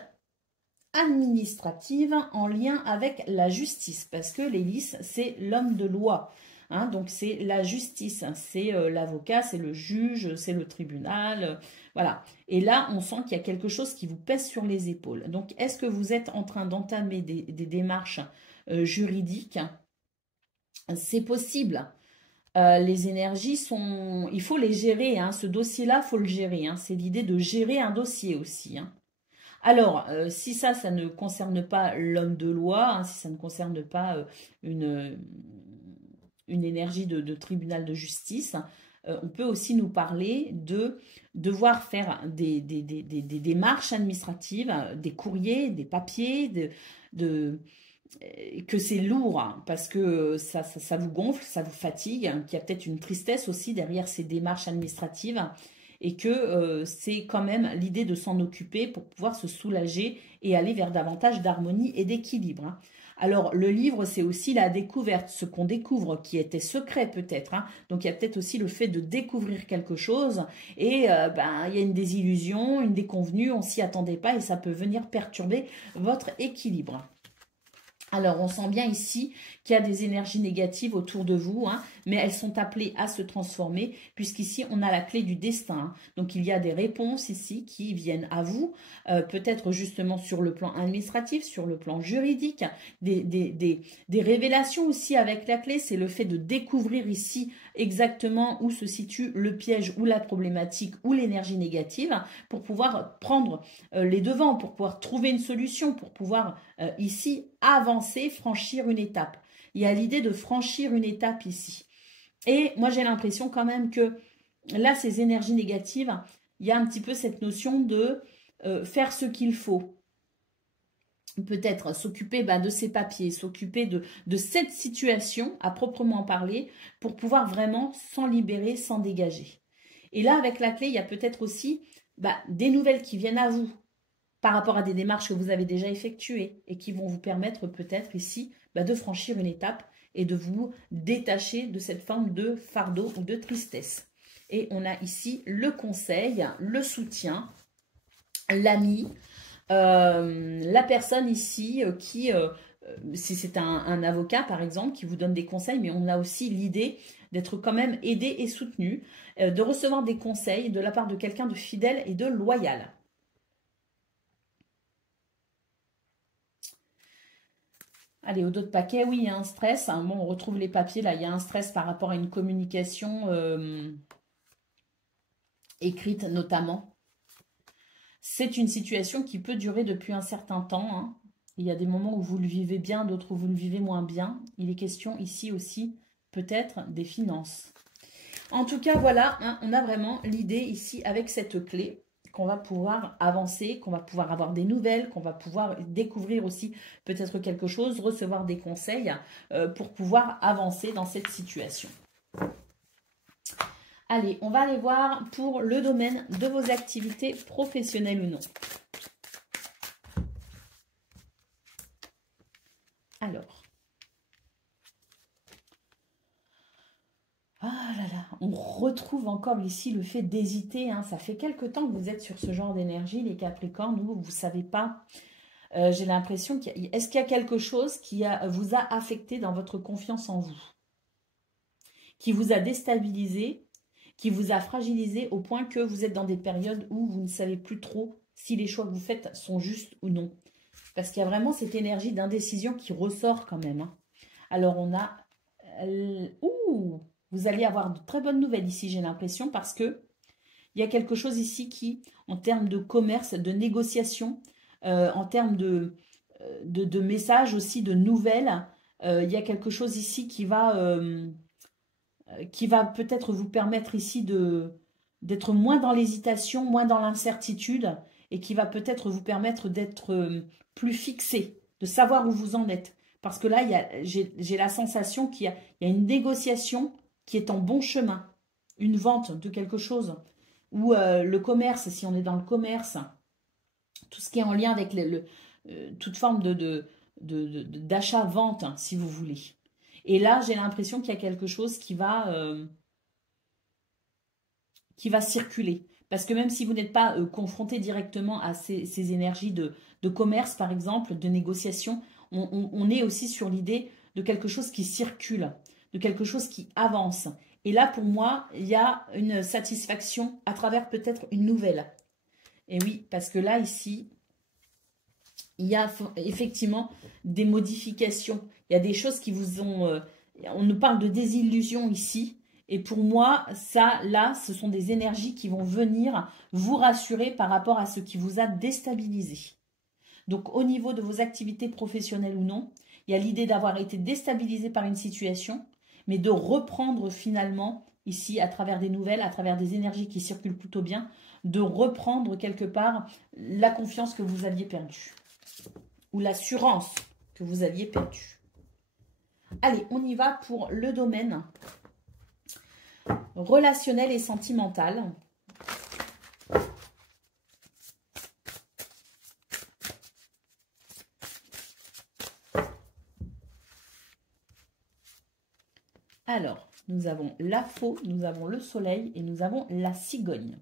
administrative en lien avec la justice, parce que les lys, c'est l'homme de loi. Hein, donc, c'est la justice, c'est l'avocat, c'est le juge, c'est le tribunal, voilà. Et là, on sent qu'il y a quelque chose qui vous pèse sur les épaules. Donc, est-ce que vous êtes en train d'entamer des démarches juridiques? C'est possible. Les énergies sont... Il faut les gérer, hein. Ce dossier-là, il faut le gérer. Hein. C'est l'idée de gérer un dossier aussi, hein. Alors, si ça ne concerne pas l'homme de loi, hein, si ça ne concerne pas une énergie de tribunal de justice, on peut aussi nous parler de devoir faire des démarches administratives, des courriers, des papiers, que c'est lourd, hein, parce que ça vous gonfle, ça vous fatigue, qu'il y a peut-être une tristesse aussi derrière ces démarches administratives. et que c'est quand même l'idée de s'en occuper pour pouvoir se soulager et aller vers davantage d'harmonie et d'équilibre, hein. Alors, le livre, c'est aussi la découverte, ce qu'on découvre, qui était secret peut-être, hein. Donc, il y a peut-être aussi le fait de découvrir quelque chose et il y a une désillusion, une déconvenue, on ne s'y attendait pas et ça peut venir perturber votre équilibre. Alors, on sent bien ici qu'il y a des énergies négatives autour de vous, hein, mais elles sont appelées à se transformer, puisqu'ici, on a la clé du destin, hein. Donc, il y a des réponses ici qui viennent à vous, peut-être justement sur le plan administratif, sur le plan juridique, des révélations aussi avec la clé. C'est le fait de découvrir ici exactement où se situe le piège ou la problématique ou l'énergie négative pour pouvoir prendre les devants, pour pouvoir trouver une solution, pour pouvoir ici avancer, franchir une étape. Il y a l'idée de franchir une étape ici. Et moi, j'ai l'impression quand même que là, ces énergies négatives, il y a un petit peu cette notion de faire ce qu'il faut. Peut-être s'occuper de ces papiers, s'occuper de cette situation à proprement parler pour pouvoir vraiment s'en libérer, s'en dégager. Et là, avec la clé, il y a peut-être aussi des nouvelles qui viennent à vous par rapport à des démarches que vous avez déjà effectuées et qui vont vous permettre peut-être ici de franchir une étape et de vous détacher de cette forme de fardeau ou de tristesse. Et on a ici le conseil, le soutien, l'ami, la personne ici qui, si c'est un avocat par exemple, qui vous donne des conseils, mais on a aussi l'idée d'être quand même aidé et soutenu, de recevoir des conseils de la part de quelqu'un de fidèle et de loyal. Allez, au dos de paquet, oui, il y a un stress. Bon, on retrouve les papiers, là, il y a un stress par rapport à une communication écrite notamment. C'est une situation qui peut durer depuis un certain temps, hein. Il y a des moments où vous le vivez bien, d'autres où vous le vivez moins bien. Il est question ici aussi, peut-être, des finances. En tout cas, voilà, hein, on a vraiment l'idée ici avec cette clé qu'on va pouvoir avancer, qu'on va pouvoir avoir des nouvelles, qu'on va pouvoir découvrir aussi peut-être quelque chose, recevoir des conseils pour pouvoir avancer dans cette situation. Allez, on va aller voir pour le domaine de vos activités professionnelles ou non. Alors. Ah là là, on retrouve encore ici le fait d'hésiter, hein. Ça fait quelque temps que vous êtes sur ce genre d'énergie, les Capricornes, où vous ne savez pas. J'ai l'impression est-ce qu'il y a quelque chose qui vous a affecté dans votre confiance en vous, qui vous a déstabilisé, qui vous a fragilisé au point que vous êtes dans des périodes où vous ne savez plus trop si les choix que vous faites sont justes ou non. Parce qu'il y a vraiment cette énergie d'indécision qui ressort quand même, hein. Alors on a... vous allez avoir de très bonnes nouvelles ici, j'ai l'impression, parce que il y a quelque chose ici qui, en termes de commerce, de négociation, en termes de messages aussi, de nouvelles, il y a quelque chose ici qui va peut-être vous permettre ici d'être moins dans l'hésitation, moins dans l'incertitude, et qui va peut-être vous permettre d'être plus fixé, de savoir où vous en êtes. Parce que là, j'ai la sensation qu'il y a une négociation qui est en bon chemin, une vente de quelque chose, ou le commerce, si on est dans le commerce, tout ce qui est en lien avec toute forme d'achat-vente, hein, si vous voulez. Et là, j'ai l'impression qu'il y a quelque chose qui va circuler. Parce que même si vous n'êtes pas confronté directement à ces énergies de commerce, par exemple, de négociation, on est aussi sur l'idée de quelque chose qui circule, de quelque chose qui avance. Et là, pour moi, il y a une satisfaction à travers peut-être une nouvelle. Et oui, parce que là, ici, il y a effectivement des modifications. Il y a des choses qui vous ont... on nous parle de désillusion ici. Et pour moi, ça, là, ce sont des énergies qui vont venir vous rassurer par rapport à ce qui vous a déstabilisé. Donc, au niveau de vos activités professionnelles ou non, il y a l'idée d'avoir été déstabilisé par une situation, mais de reprendre finalement, ici, à travers des nouvelles, à travers des énergies qui circulent plutôt bien, de reprendre quelque part la confiance que vous aviez perdue ou l'assurance que vous aviez perdue. Allez, on y va pour le domaine relationnel et sentimental. Alors, nous avons la faux, nous avons le soleil et nous avons la cigogne.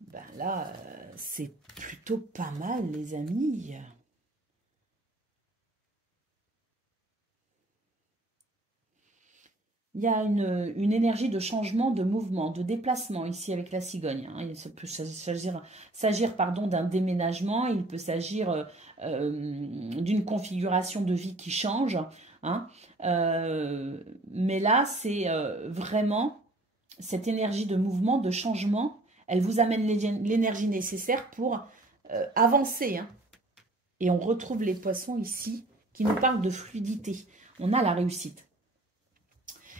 Ben là, c'est plutôt pas mal, les amis. Il y a une énergie de changement, de mouvement, de déplacement ici avec la cigogne. Hein. Il peut s'agir d'un déménagement, il peut s'agir d'une configuration de vie qui change. Hein. Mais là, c'est vraiment cette énergie de mouvement, de changement. Elle vous amène l'énergie nécessaire pour avancer. Hein. Et on retrouve les poissons ici qui nous parlent de fluidité. On a la réussite.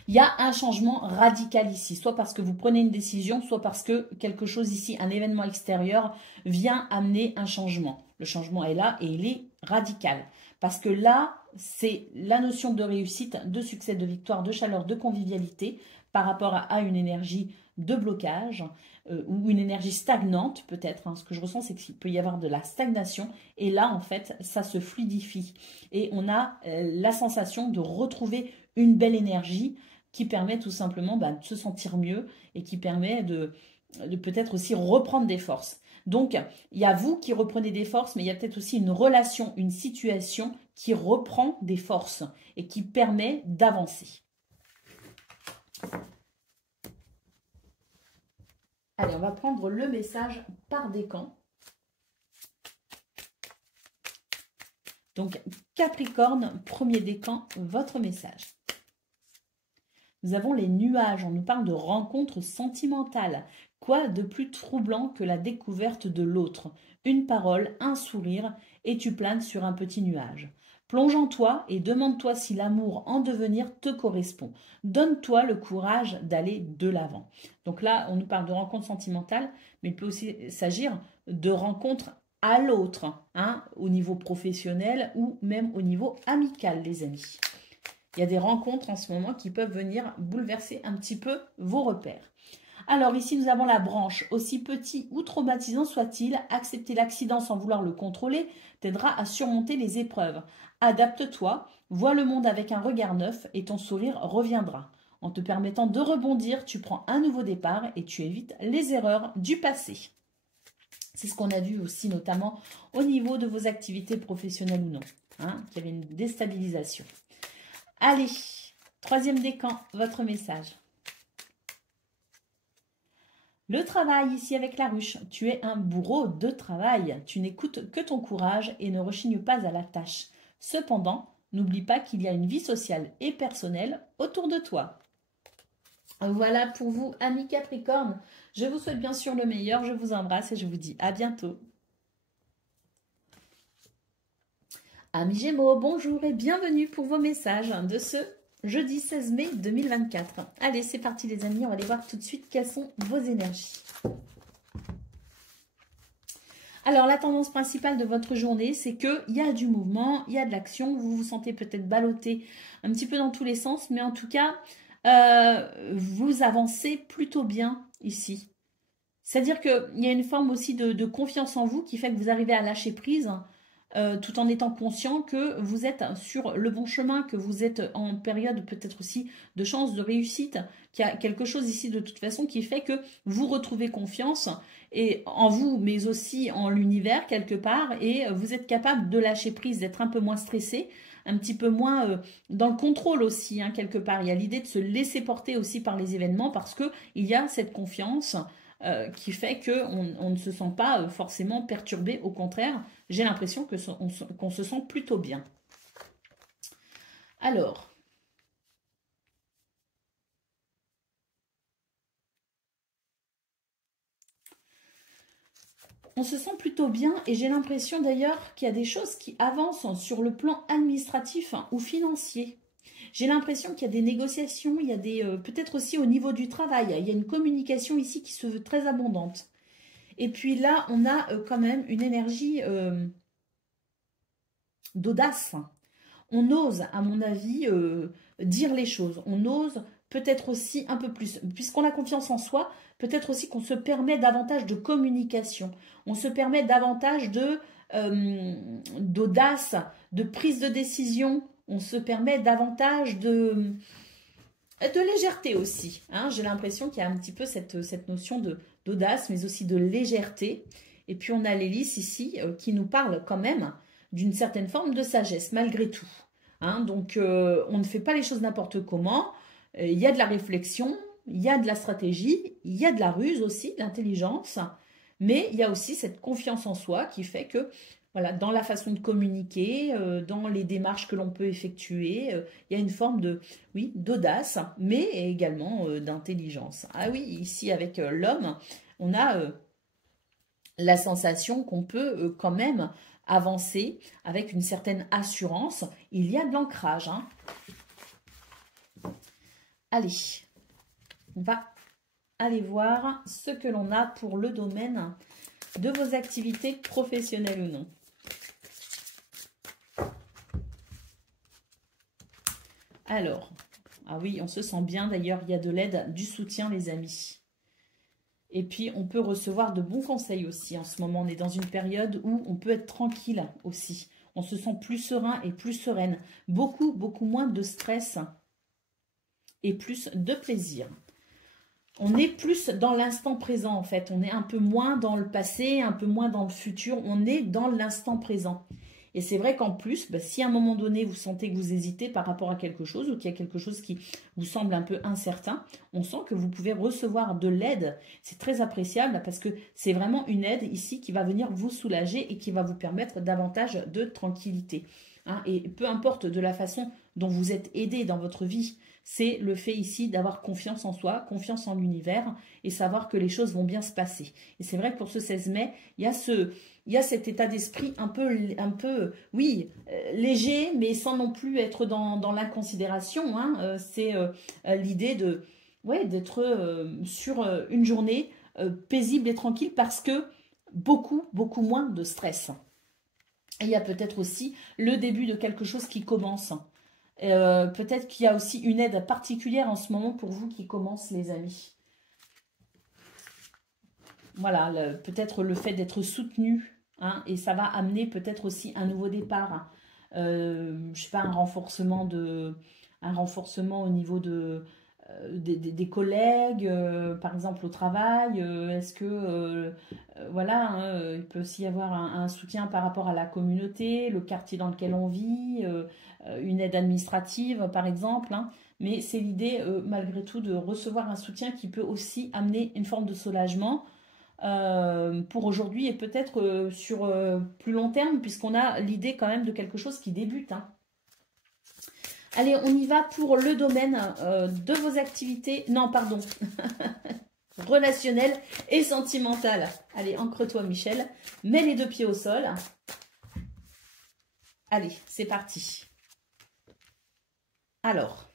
Il y a un changement radical ici, soit parce que vous prenez une décision, soit parce que quelque chose ici, un événement extérieur, vient amener un changement. Le changement est là et il est radical. Parce que là, c'est la notion de réussite, de succès, de victoire, de chaleur, de convivialité par rapport à une énergie de blocage ou une énergie stagnante peut-être. Hein. Ce que je ressens, c'est qu'il peut y avoir de la stagnation et là, en fait, ça se fluidifie. Et on a la sensation de retrouver une belle énergie qui permet tout simplement de se sentir mieux et qui permet de peut-être aussi reprendre des forces. Donc, il y a vous qui reprenez des forces, mais il y a peut-être aussi une relation, une situation qui reprend des forces et qui permet d'avancer. Allez, on va prendre le message par décan. Donc, Capricorne, premier décan, votre message. Nous avons les nuages, on nous parle de rencontres sentimentales. Quoi de plus troublant que la découverte de l'autre? Une parole, un sourire, et tu planes sur un petit nuage. Plonge en toi et demande-toi si l'amour en devenir te correspond. Donne-toi le courage d'aller de l'avant. Donc là, on nous parle de rencontres sentimentales, mais il peut aussi s'agir de rencontres à l'autre, hein, au niveau professionnel ou même au niveau amical, les amis. Il y a des rencontres en ce moment qui peuvent venir bouleverser un petit peu vos repères. Alors ici, nous avons la branche. Aussi petit ou traumatisant soit-il, accepter l'accident sans vouloir le contrôler t'aidera à surmonter les épreuves. Adapte-toi, vois le monde avec un regard neuf et ton sourire reviendra. En te permettant de rebondir, tu prends un nouveau départ et tu évites les erreurs du passé. C'est ce qu'on a vu aussi notamment au niveau de vos activités professionnelles ou non, hein, qu'il y avait une déstabilisation. Allez, troisième décan, votre message. Le travail ici avec la ruche. Tu es un bourreau de travail. Tu n'écoutes que ton courage et ne rechignes pas à la tâche. Cependant, n'oublie pas qu'il y a une vie sociale et personnelle autour de toi. Voilà pour vous, amis Capricorne. Je vous souhaite bien sûr le meilleur. Je vous embrasse et je vous dis à bientôt. Amis Gémeaux, bonjour et bienvenue pour vos messages de ce jeudi 16 mai 2024. Allez, c'est parti les amis, on va aller voir tout de suite quelles sont vos énergies. Alors, la tendance principale de votre journée, c'est qu'il y a du mouvement, il y a de l'action, vous vous sentez peut-être ballotté un petit peu dans tous les sens, mais en tout cas, vous avancez plutôt bien ici. C'est-à-dire qu'il y a une forme aussi de confiance en vous qui fait que vous arrivez à lâcher prise, tout en étant conscient que vous êtes sur le bon chemin, que vous êtes en période peut-être aussi de chance, de réussite, qu'il y a quelque chose ici de toute façon qui fait que vous retrouvez confiance et en vous, mais aussi en l'univers quelque part, et vous êtes capable de lâcher prise, d'être un peu moins stressé, un petit peu moins dans le contrôle aussi, hein, quelque part. Il y a l'idée de se laisser porter aussi par les événements parce qu'il y a cette confiance qui fait qu'on ne se sent pas forcément perturbé. Au contraire, j'ai l'impression qu'on se sent plutôt bien. Alors, on se sent plutôt bien et j'ai l'impression d'ailleurs qu'il y a des choses qui avancent sur le plan administratif ou financier. J'ai l'impression qu'il y a des négociations, il y a des peut-être aussi au niveau du travail, il y a une communication ici qui se veut très abondante. Et puis là, on a quand même une énergie d'audace. On ose, à mon avis, dire les choses. On ose peut-être aussi un peu plus. Puisqu'on a confiance en soi, peut-être aussi qu'on se permet davantage de communication. On se permet davantage d'audace, de prise de décision. on se permet davantage de légèreté aussi. Hein. J'ai l'impression qu'il y a un petit peu cette notion d'audace, mais aussi de légèreté. Et puis on a l'hélice ici qui nous parle quand même d'une certaine forme de sagesse, malgré tout. Hein. Donc on ne fait pas les choses n'importe comment. Il y a de la réflexion, il y a de la stratégie, il y a de la ruse aussi, de l'intelligence. Mais il y a aussi cette confiance en soi qui fait que, voilà, dans la façon de communiquer, dans les démarches que l'on peut effectuer, il y a une forme oui, d'audace, mais également d'intelligence. Ah oui, ici avec l'homme, on a la sensation qu'on peut quand même avancer avec une certaine assurance. Il y a de l'ancrage. Hein. Allez, on va aller voir ce que l'on a pour le domaine de vos activités professionnelles ou non. Alors, ah oui, on se sent bien d'ailleurs, il y a de l'aide, du soutien les amis. Et puis, on peut recevoir de bons conseils aussi. En ce moment, on est dans une période où on peut être tranquille aussi. On se sent plus serein et plus sereine. Beaucoup, beaucoup moins de stress et plus de plaisir. On est plus dans l'instant présent en fait. On est un peu moins dans le passé, un peu moins dans le futur. On est dans l'instant présent. Et c'est vrai qu'en plus, si à un moment donné, vous sentez que vous hésitez par rapport à quelque chose ou qu'il y a quelque chose qui vous semble un peu incertain, on sent que vous pouvez recevoir de l'aide. C'est très appréciable parce que c'est vraiment une aide ici qui va venir vous soulager et qui va vous permettre davantage de tranquillité. Hein, et peu importe de la façon dont vous êtes aidé dans votre vie, c'est le fait ici d'avoir confiance en soi, confiance en l'univers et savoir que les choses vont bien se passer. Et c'est vrai que pour ce 16 mai, il y a cet état d'esprit un peu oui, léger, mais sans non plus être dans l'inconsidération. Hein. C'est l'idée d'être sur une journée paisible et tranquille parce que beaucoup moins de stress. Et il y a peut-être aussi le début de quelque chose qui commence. Peut-être qu'il y a aussi une aide particulière en ce moment pour vous qui commence, les amis. Voilà, peut-être le fait d'être soutenu, hein, et ça va amener peut-être aussi un nouveau départ. Je ne sais pas, un renforcement au niveau des collègues, par exemple au travail. Est-ce que, voilà, hein, il peut aussi y avoir un soutien par rapport à la communauté, le quartier dans lequel on vit, une aide administrative par exemple, hein. Mais c'est l'idée malgré tout de recevoir un soutien qui peut aussi amener une forme de soulagement pour aujourd'hui et peut-être sur plus long terme, puisqu'on a l'idée quand même de quelque chose qui débute. Hein. Allez, on y va pour le domaine de vos activités, non pardon, relationnelles et sentimentales. Allez, ancre-toi Michel, mets les deux pieds au sol. Allez, c'est parti. Alors,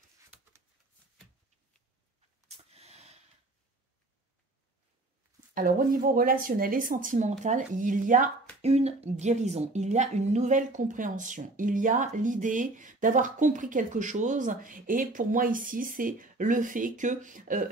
au niveau relationnel et sentimental, il y a une guérison, il y a une nouvelle compréhension, il y a l'idée d'avoir compris quelque chose. Et pour moi ici, c'est le fait que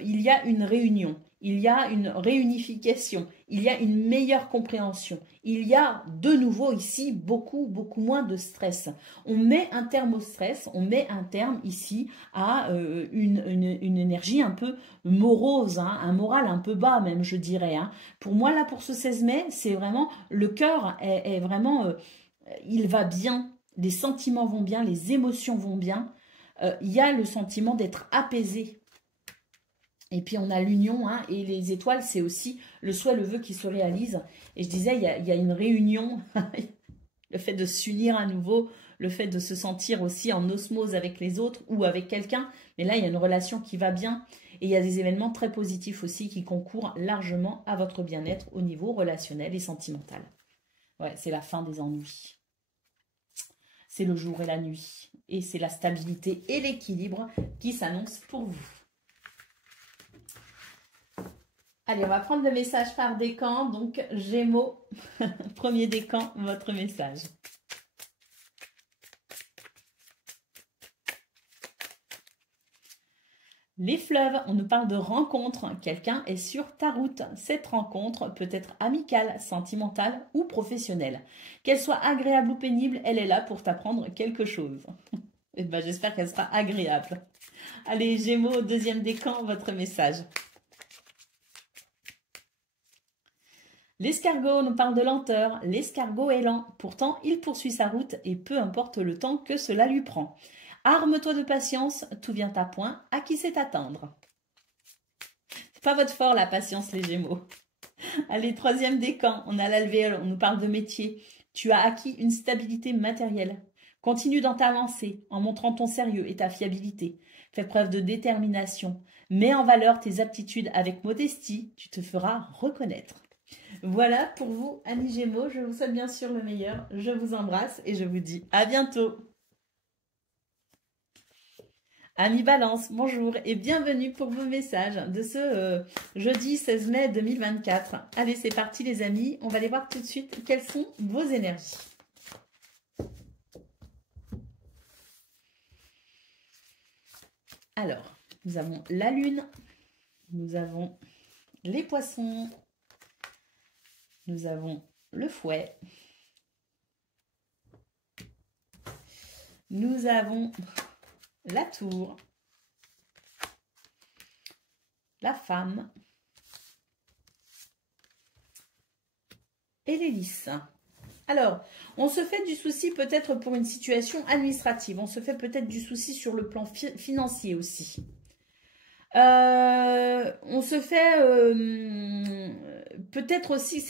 il y a une réunion, il y a une réunification, il y a une meilleure compréhension. Il y a de nouveau ici beaucoup moins de stress. On met un terme au stress, on met un terme ici à une énergie un peu morose, hein, un moral un peu bas même, je dirais. Hein. Pour moi, là, pour ce 16 mai, c'est vraiment, le cœur est vraiment, il va bien, les sentiments vont bien, les émotions vont bien. Il y a le sentiment d'être apaisé. Et puis on a l'union, hein, et les étoiles, c'est aussi le souhait, le vœu qui se réalise. Et je disais, il y a une réunion, le fait de s'unir à nouveau, le fait de se sentir aussi en osmose avec les autres ou avec quelqu'un. Mais là, il y a une relation qui va bien et il y a des événements très positifs aussi qui concourent largement à votre bien-être au niveau relationnel et sentimental. Ouais, c'est la fin des ennuis. C'est le jour et la nuit. Et c'est la stabilité et l'équilibre qui s'annoncent pour vous. Allez, on va prendre le message par décan. Donc, Gémeaux, premier décan, votre message. Les fleuves, on nous parle de rencontre. Quelqu'un est sur ta route. Cette rencontre peut être amicale, sentimentale ou professionnelle. Qu'elle soit agréable ou pénible, elle est là pour t'apprendre quelque chose. Eh ben, j'espère qu'elle sera agréable. Allez, Gémeaux, deuxième décan, votre message. L'escargot nous parle de lenteur. L'escargot est lent. Pourtant, il poursuit sa route et peu importe le temps que cela lui prend. Arme-toi de patience, tout vient à point. À qui c'est attendre? C'est pas votre fort, la patience, les Gémeaux. Allez, troisième décan, on a l'alvéole, on nous parle de métier. Tu as acquis une stabilité matérielle. Continue dans ta lancée en montrant ton sérieux et ta fiabilité. Fais preuve de détermination. Mets en valeur tes aptitudes avec modestie. Tu te feras reconnaître. Voilà pour vous, amis Gémeaux. Je vous souhaite bien sûr le meilleur. Je vous embrasse et je vous dis à bientôt. Amis Balance, bonjour et bienvenue pour vos messages de ce jeudi 16 mai 2024. Allez, c'est parti les amis. On va aller voir tout de suite quelles sont vos énergies. Alors, nous avons la Lune, nous avons les Poissons, nous avons le Fouet, nous avons la Tour, la Femme et l'Hélice. Alors, on se fait du souci peut-être pour une situation administrative. On se fait peut-être du souci sur le plan financier aussi. On se fait peut-être aussi...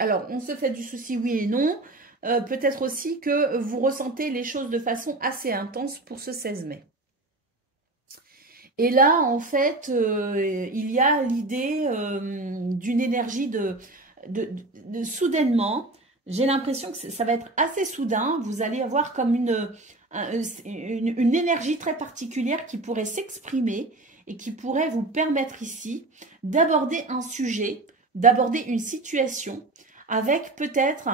Alors, on se fait du souci oui et non. Peut-être aussi que vous ressentez les choses de façon assez intense pour ce 16 mai. Et là, en fait, il y a l'idée d'une énergie de soudainement... J'ai l'impression que ça va être assez soudain. Vous allez avoir comme une énergie très particulière qui pourrait s'exprimer et qui pourrait vous permettre ici d'aborder un sujet, d'aborder une situation avec peut-être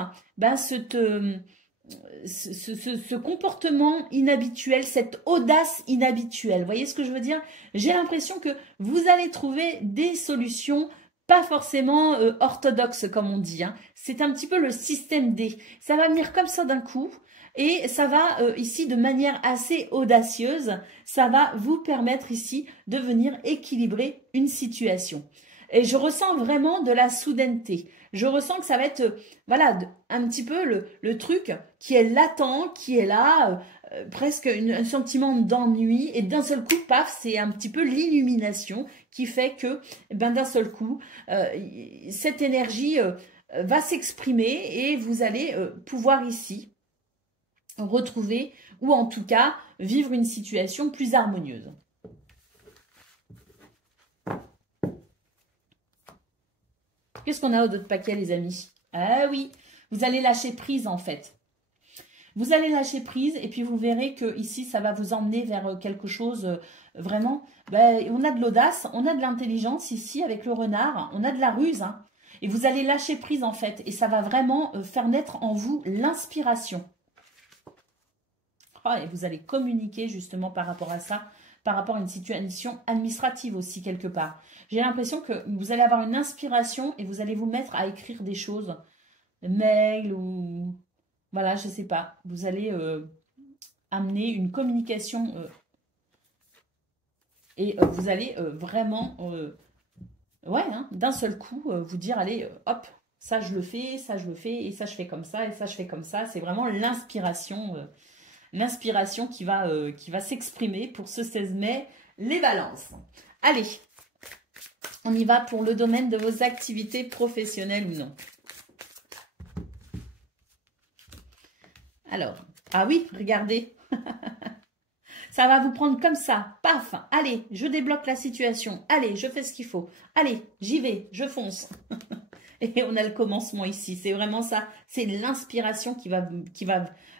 ce comportement inhabituel, cette audace inhabituelle. Vous voyez ce que je veux dire? J'ai l'impression que vous allez trouver des solutions pas forcément orthodoxe comme on dit. Hein. C'est un petit peu le système D. Ça va venir comme ça d'un coup et ça va ici de manière assez audacieuse. Ça va vous permettre ici de venir équilibrer une situation. Et je ressens vraiment de la soudaineté. Je ressens que ça va être voilà, un petit peu le truc qui est latent, qui est là, presque un sentiment d'ennui. Et d'un seul coup, paf, c'est un petit peu l'illumination qui fait que d'un seul coup, cette énergie va s'exprimer et vous allez pouvoir ici retrouver ou en tout cas vivre une situation plus harmonieuse. Qu'est-ce qu'on a au d'autres paquets, les amis? Ah oui, vous allez lâcher prise en fait. Vous allez lâcher prise et puis vous verrez que ici, ça va vous emmener vers quelque chose vraiment. On a de l'audace, on a de l'intelligence ici avec le renard, on a de la ruse. Hein, et vous allez lâcher prise en fait et ça va vraiment faire naître en vous l'inspiration. Oh, et vous allez communiquer justement par rapport à ça, par rapport à une situation administrative aussi quelque part. J'ai l'impression que vous allez avoir une inspiration et vous allez vous mettre à écrire des choses, des mails ou... Voilà, je ne sais pas. Vous allez amener une communication et vous allez vraiment, ouais, hein, d'un seul coup, vous dire, allez, hop, ça je le fais, et ça je fais comme ça, et ça je fais comme ça. C'est vraiment l'inspiration qui va s'exprimer pour ce 16 mai, les balances. Allez, on y va pour le domaine de vos activités professionnelles ou non. Alors, ah oui, regardez. Ça va vous prendre comme ça, paf, allez, je débloque la situation, allez, je fais ce qu'il faut, allez, j'y vais, je fonce. Et on a le commencement ici, c'est vraiment ça, c'est l'inspiration qui va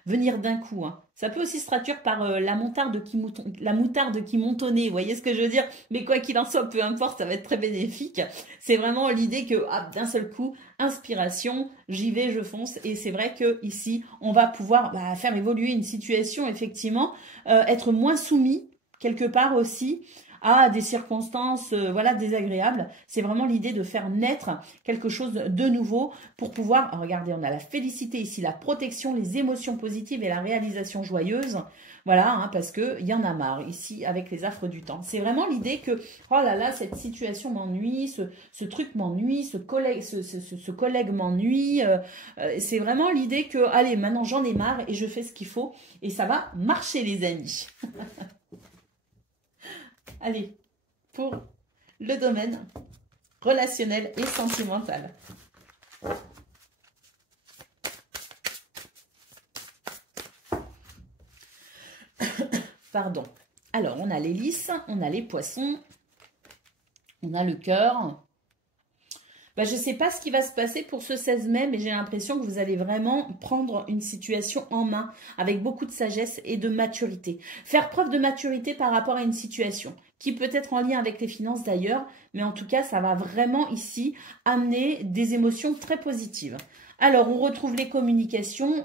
venir d'un coup. Hein. Ça peut aussi se traduire par la moutarde qui montonnait, vous voyez ce que je veux dire? Mais quoi qu'il en soit, peu importe, ça va être très bénéfique. C'est vraiment l'idée que d'un seul coup, inspiration, j'y vais, je fonce. Et c'est vrai que ici, on va pouvoir faire évoluer une situation, effectivement, être moins soumis quelque part aussi à des circonstances voilà, désagréables. C'est vraiment l'idée de faire naître quelque chose de nouveau pour pouvoir, regardez, on a la félicité ici, la protection, les émotions positives et la réalisation joyeuse. Voilà, hein, parce qu'il y en a marre ici avec les affres du temps. C'est vraiment l'idée que, oh là là, cette situation m'ennuie, ce truc m'ennuie, ce collègue m'ennuie. C'est vraiment l'idée que, allez, maintenant j'en ai marre et je fais ce qu'il faut et ça va marcher les amis. Allez, pour le domaine relationnel et sentimental. Pardon. Alors, on a les lys, on a les poissons, on a le cœur. Ben, je ne sais pas ce qui va se passer pour ce 16 mai, mais j'ai l'impression que vous allez vraiment prendre une situation en main avec beaucoup de sagesse et de maturité. Faire preuve de maturité par rapport à une situation qui peut être en lien avec les finances d'ailleurs, mais en tout cas, ça va vraiment ici amener des émotions très positives. Alors, on retrouve les communications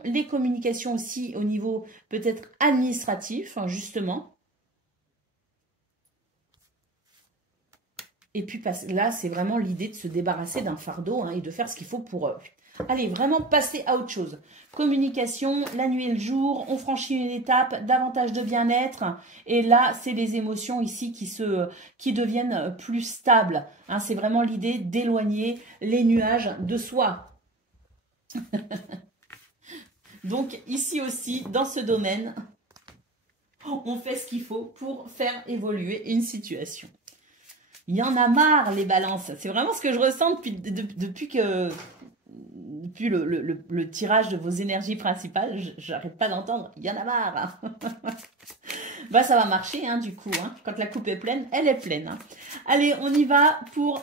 aussi au niveau peut-être administratif, hein, justement. Et puis là, c'est vraiment l'idée de se débarrasser d'un fardeau hein, et de faire ce qu'il faut pour eux. Allez, vraiment passer à autre chose. Communication, la nuit et le jour, on franchit une étape, davantage de bien-être. Et là, c'est les émotions ici qui deviennent plus stables. Hein, c'est vraiment l'idée d'éloigner les nuages de soi. Donc ici aussi, dans ce domaine, on fait ce qu'il faut pour faire évoluer une situation. Il y en a marre les balances. C'est vraiment ce que je ressens depuis le tirage de vos énergies principales. J'arrête pas d'entendre. Il y en a marre. Bah ça va marcher hein, du coup. Hein. Quand la coupe est pleine, elle est pleine. Hein. Allez, on y va pour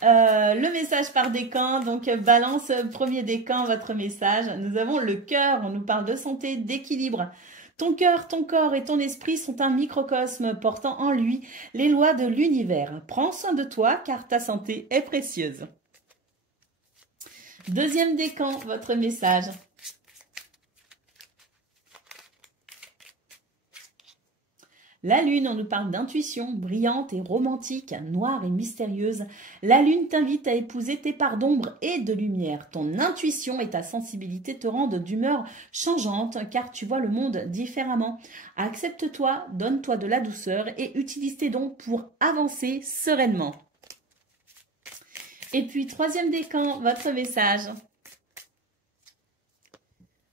le message par décan. Donc balance, premier décan, votre message. Nous avons le cœur. On nous parle de santé, d'équilibre. Ton cœur, ton corps et ton esprit sont un microcosme portant en lui les lois de l'univers. Prends soin de toi car ta santé est précieuse. Deuxième décan, votre message. La lune, on nous parle d'intuition, brillante et romantique, noire et mystérieuse. La lune t'invite à épouser tes parts d'ombre et de lumière. Ton intuition et ta sensibilité te rendent d'humeur changeante car tu vois le monde différemment. Accepte-toi, donne-toi de la douceur et utilise tes dons pour avancer sereinement. Et puis, troisième décan, votre message.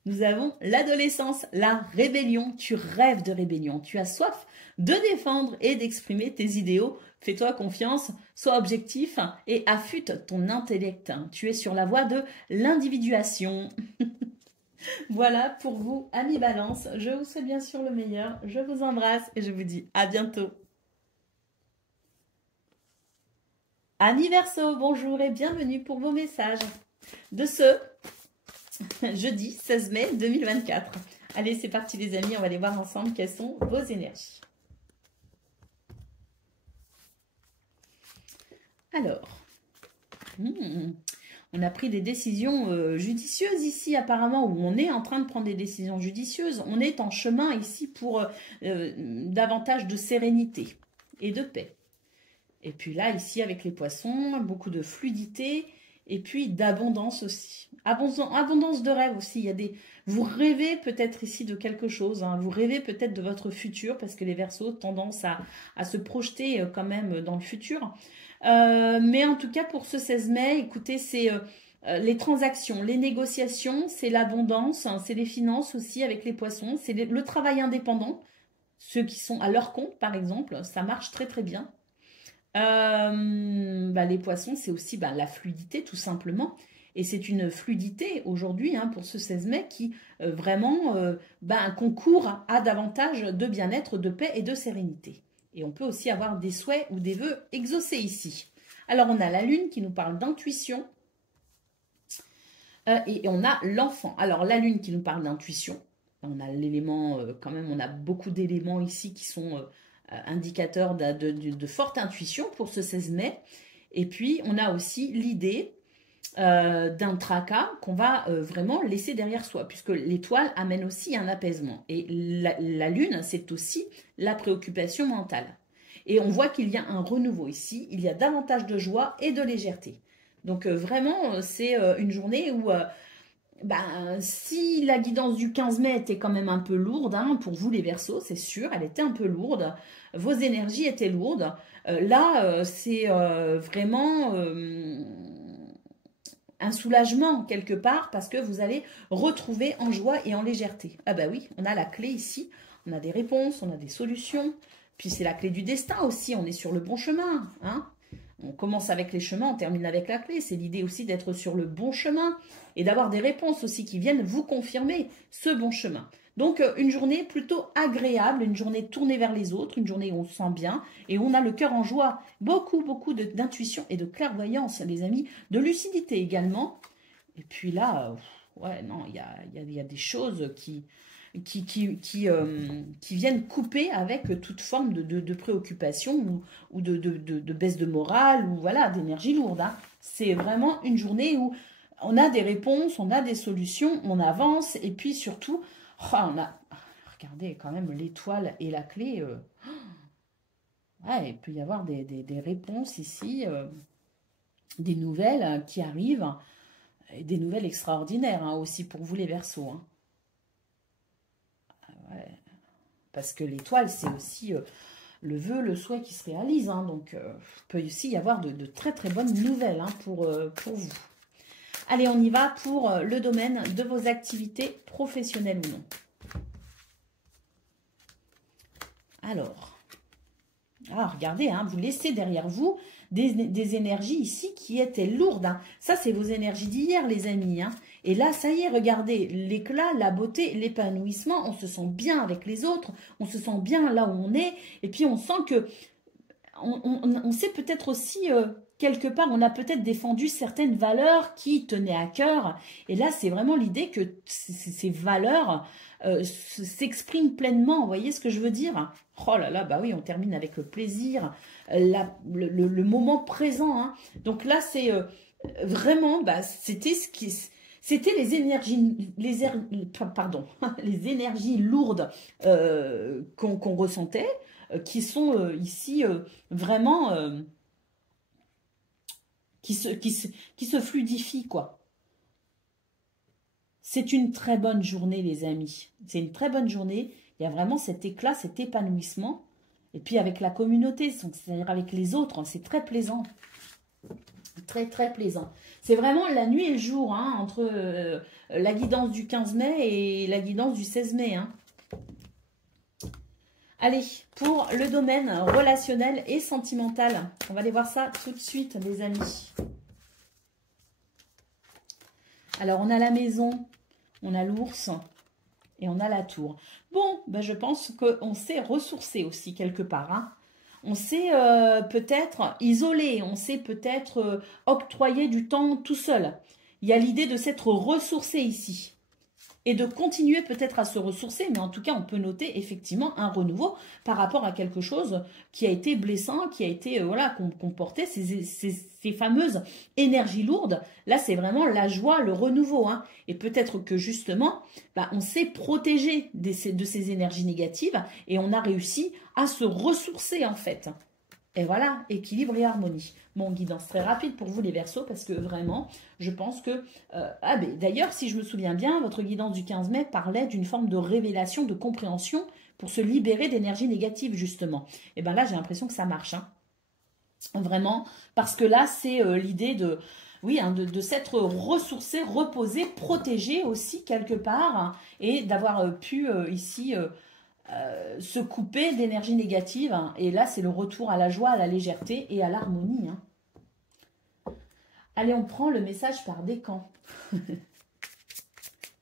Nous avons l'adolescence, la rébellion. Tu rêves de rébellion, tu as soif de défendre et d'exprimer tes idéaux. Fais-toi confiance, sois objectif et affûte ton intellect. Tu es sur la voie de l'individuation. Voilà pour vous, amis Balance. Je vous souhaite bien sûr le meilleur. Je vous embrasse et je vous dis à bientôt. Amis Verseau, bonjour et bienvenue pour vos messages de ce jeudi 16 mai 2024. Allez, c'est parti les amis, on va aller voir ensemble quelles sont vos énergies. Alors, on a pris des décisions judicieuses ici apparemment, où on est en train de prendre des décisions judicieuses. On est en chemin ici pour davantage de sérénité et de paix. Et puis là, ici avec les poissons, beaucoup de fluidité et puis d'abondance aussi. Abondance de rêves aussi. Il y a vous rêvez peut-être ici de quelque chose. Hein. Vous rêvez peut-être de votre futur parce que les Verseaux ont tendance à se projeter quand même dans le futur. Mais en tout cas, pour ce 16 mai, écoutez, c'est les transactions, les négociations, c'est l'abondance, hein, c'est les finances aussi avec les poissons, c'est le travail indépendant. Ceux qui sont à leur compte, par exemple, ça marche très très bien. Les poissons, c'est aussi la fluidité tout simplement. Et c'est une fluidité aujourd'hui hein, pour ce 16 mai qui vraiment concourt à davantage de bien-être, de paix et de sérénité. Et on peut aussi avoir des souhaits ou des vœux exaucés ici. Alors on a la lune qui nous parle d'intuition et on a l'enfant. Alors la lune qui nous parle d'intuition. On a l'élément quand même, on a beaucoup d'éléments ici qui sont indicateurs de forte intuition pour ce 16 mai. Et puis, on a aussi l'idée d'un tracas qu'on va vraiment laisser derrière soi, puisque l'étoile amène aussi un apaisement. Et la lune, c'est aussi la préoccupation mentale. Et on voit qu'il y a un renouveau ici. Il y a davantage de joie et de légèreté. Donc vraiment, c'est une journée où, si la guidance du 15 mai était quand même un peu lourde, hein, pour vous les Verseaux, c'est sûr, elle était un peu lourde. Vos énergies étaient lourdes. Là, c'est vraiment un soulagement quelque part parce que vous allez retrouver en joie et en légèreté. Ah bah oui, on a la clé ici, on a des réponses, on a des solutions. Puis c'est la clé du destin aussi, on est sur le bon chemin, hein. On commence avec les chemins, on termine avec la clé. C'est l'idée aussi d'être sur le bon chemin et d'avoir des réponses aussi qui viennent vous confirmer ce bon chemin. Donc, une journée plutôt agréable, une journée tournée vers les autres, une journée où on se sent bien et où on a le cœur en joie. Beaucoup d'intuition et de clairvoyance, les amis, de lucidité également. Et puis là, ouais, non, il y a des choses qui viennent couper avec toute forme de préoccupation ou de baisse de morale ou voilà, d'énergie lourde. Hein. C'est vraiment une journée où on a des réponses, on a des solutions, on avance et puis surtout, on a, regardez quand même l'étoile et la clé. Ouais, il peut y avoir des réponses ici, des nouvelles qui arrivent, et des nouvelles extraordinaires hein, aussi pour vous les Verseaux. Hein. Ouais. Parce que l'étoile, c'est aussi le vœu, le souhait qui se réalise. Hein, donc, il peut aussi y avoir de très très bonnes nouvelles hein, pour vous. Allez, on y va pour le domaine de vos activités professionnelles ou non. Alors, regardez, hein, vous laissez derrière vous des énergies ici qui étaient lourdes. Hein. Ça, c'est vos énergies d'hier, les amis. Hein. Et là, ça y est, regardez, l'éclat, la beauté, l'épanouissement, on se sent bien avec les autres, on se sent bien là où on est, et puis on sent que, on sait peut-être aussi, quelque part, on a peut-être défendu certaines valeurs qui tenaient à cœur, et là, c'est vraiment l'idée que ces valeurs s'expriment pleinement, vous voyez ce que je veux dire? Oh là là, bah oui, on termine avec le plaisir, le moment présent, hein. Donc là, c'est vraiment, c'était ce qui... C'était les énergies, les énergies lourdes qu'on ressentait, qui sont ici vraiment, qui se fluidifient, quoi. C'est une très bonne journée, les amis. C'est une très bonne journée. Il y a vraiment cet éclat, cet épanouissement. Et puis avec la communauté, c'est-à-dire avec les autres, c'est très plaisant. Très, très plaisant. C'est vraiment la nuit et le jour, hein, entre la guidance du 15 mai et la guidance du 16 mai. Hein. Allez, pour le domaine relationnel et sentimental, on va aller voir ça tout de suite, les amis. Alors, on a la maison, on a l'ours et on a la tour. Bon, je pense qu'on s'est ressourcé aussi quelque part, hein. On s'est peut-être isolé, on s'est peut-être octroyé du temps tout seul. Il y a l'idée de s'être ressourcé ici et de continuer peut-être à se ressourcer, mais en tout cas, on peut noter effectivement un renouveau par rapport à quelque chose qui a été blessant, qui a été, voilà, qu'on portait ces fameuses énergies lourdes. Là, c'est vraiment la joie, le renouveau. Hein. Et peut-être que justement, on s'est protégé de ces énergies négatives et on a réussi à se ressourcer en fait. Et voilà, équilibre et harmonie. Mon guidance très rapide pour vous les Verseaux parce que vraiment, je pense que... d'ailleurs, si je me souviens bien, votre guidance du 15 mai parlait d'une forme de révélation, de compréhension pour se libérer d'énergie négative justement. Et bien là, j'ai l'impression que ça marche. Hein. Vraiment, parce que là, c'est l'idée de... Oui, hein, de s'être ressourcé, reposé, protégé aussi quelque part hein, et d'avoir pu ici... se couper d'énergie négative. Hein. Et là, c'est le retour à la joie, à la légèreté et à l'harmonie. Hein. Allez, on prend le message par décan.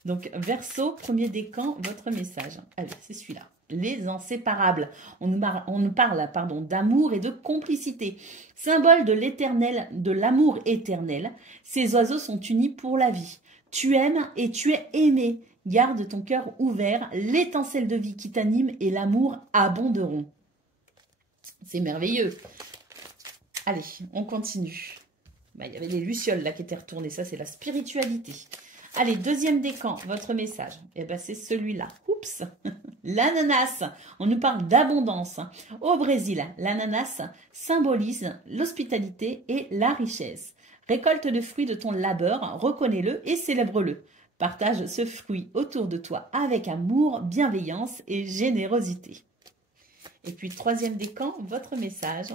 Donc, Verseau, premier décan, votre message. Allez, c'est celui-là. Les inséparables. On nous parle d'amour et de complicité. Symbole de l'éternel, de l'amour éternel. Ces oiseaux sont unis pour la vie. Tu aimes et tu es aimé. Garde ton cœur ouvert, l'étincelle de vie qui t'anime et l'amour abonderont. C'est merveilleux. Allez, on continue. Il y avait les lucioles là qui étaient retournées, ça c'est la spiritualité. Allez, deuxième décan, votre message. Eh ben, c'est celui-là. Oups. L'ananas. On nous parle d'abondance. Au Brésil, l'ananas symbolise l'hospitalité et la richesse. Récolte le fruit de ton labeur, reconnais-le et célèbre-le. Partage ce fruit autour de toi avec amour, bienveillance et générosité. Et puis, troisième décan, votre message.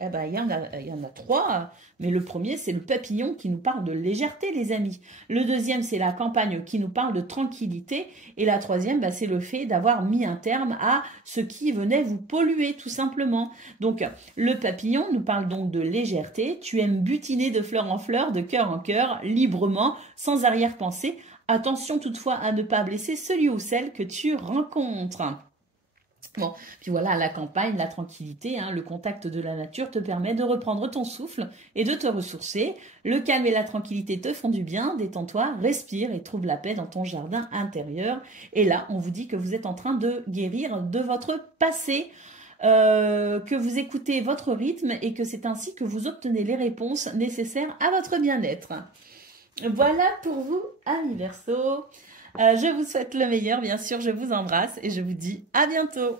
Eh ben, il y en a trois, mais le premier, c'est le papillon qui nous parle de légèreté, les amis. Le deuxième, c'est la campagne qui nous parle de tranquillité. Et la troisième, ben, c'est le fait d'avoir mis un terme à ce qui venait vous polluer, tout simplement. Donc, le papillon nous parle donc de légèreté. Tu aimes butiner de fleur en fleur, de cœur en cœur, librement, sans arrière-pensée. Attention toutefois à ne pas blesser celui ou celle que tu rencontres. Bon, puis voilà, la campagne, la tranquillité, hein, le contact de la nature te permet de reprendre ton souffle et de te ressourcer. Le calme et la tranquillité te font du bien, détends-toi, respire et trouve la paix dans ton jardin intérieur. Et là, on vous dit que vous êtes en train de guérir de votre passé, que vous écoutez votre rythme et que c'est ainsi que vous obtenez les réponses nécessaires à votre bien-être. Voilà pour vous, amis Verseaux. Je vous souhaite le meilleur, bien sûr, je vous embrasse et je vous dis à bientôt.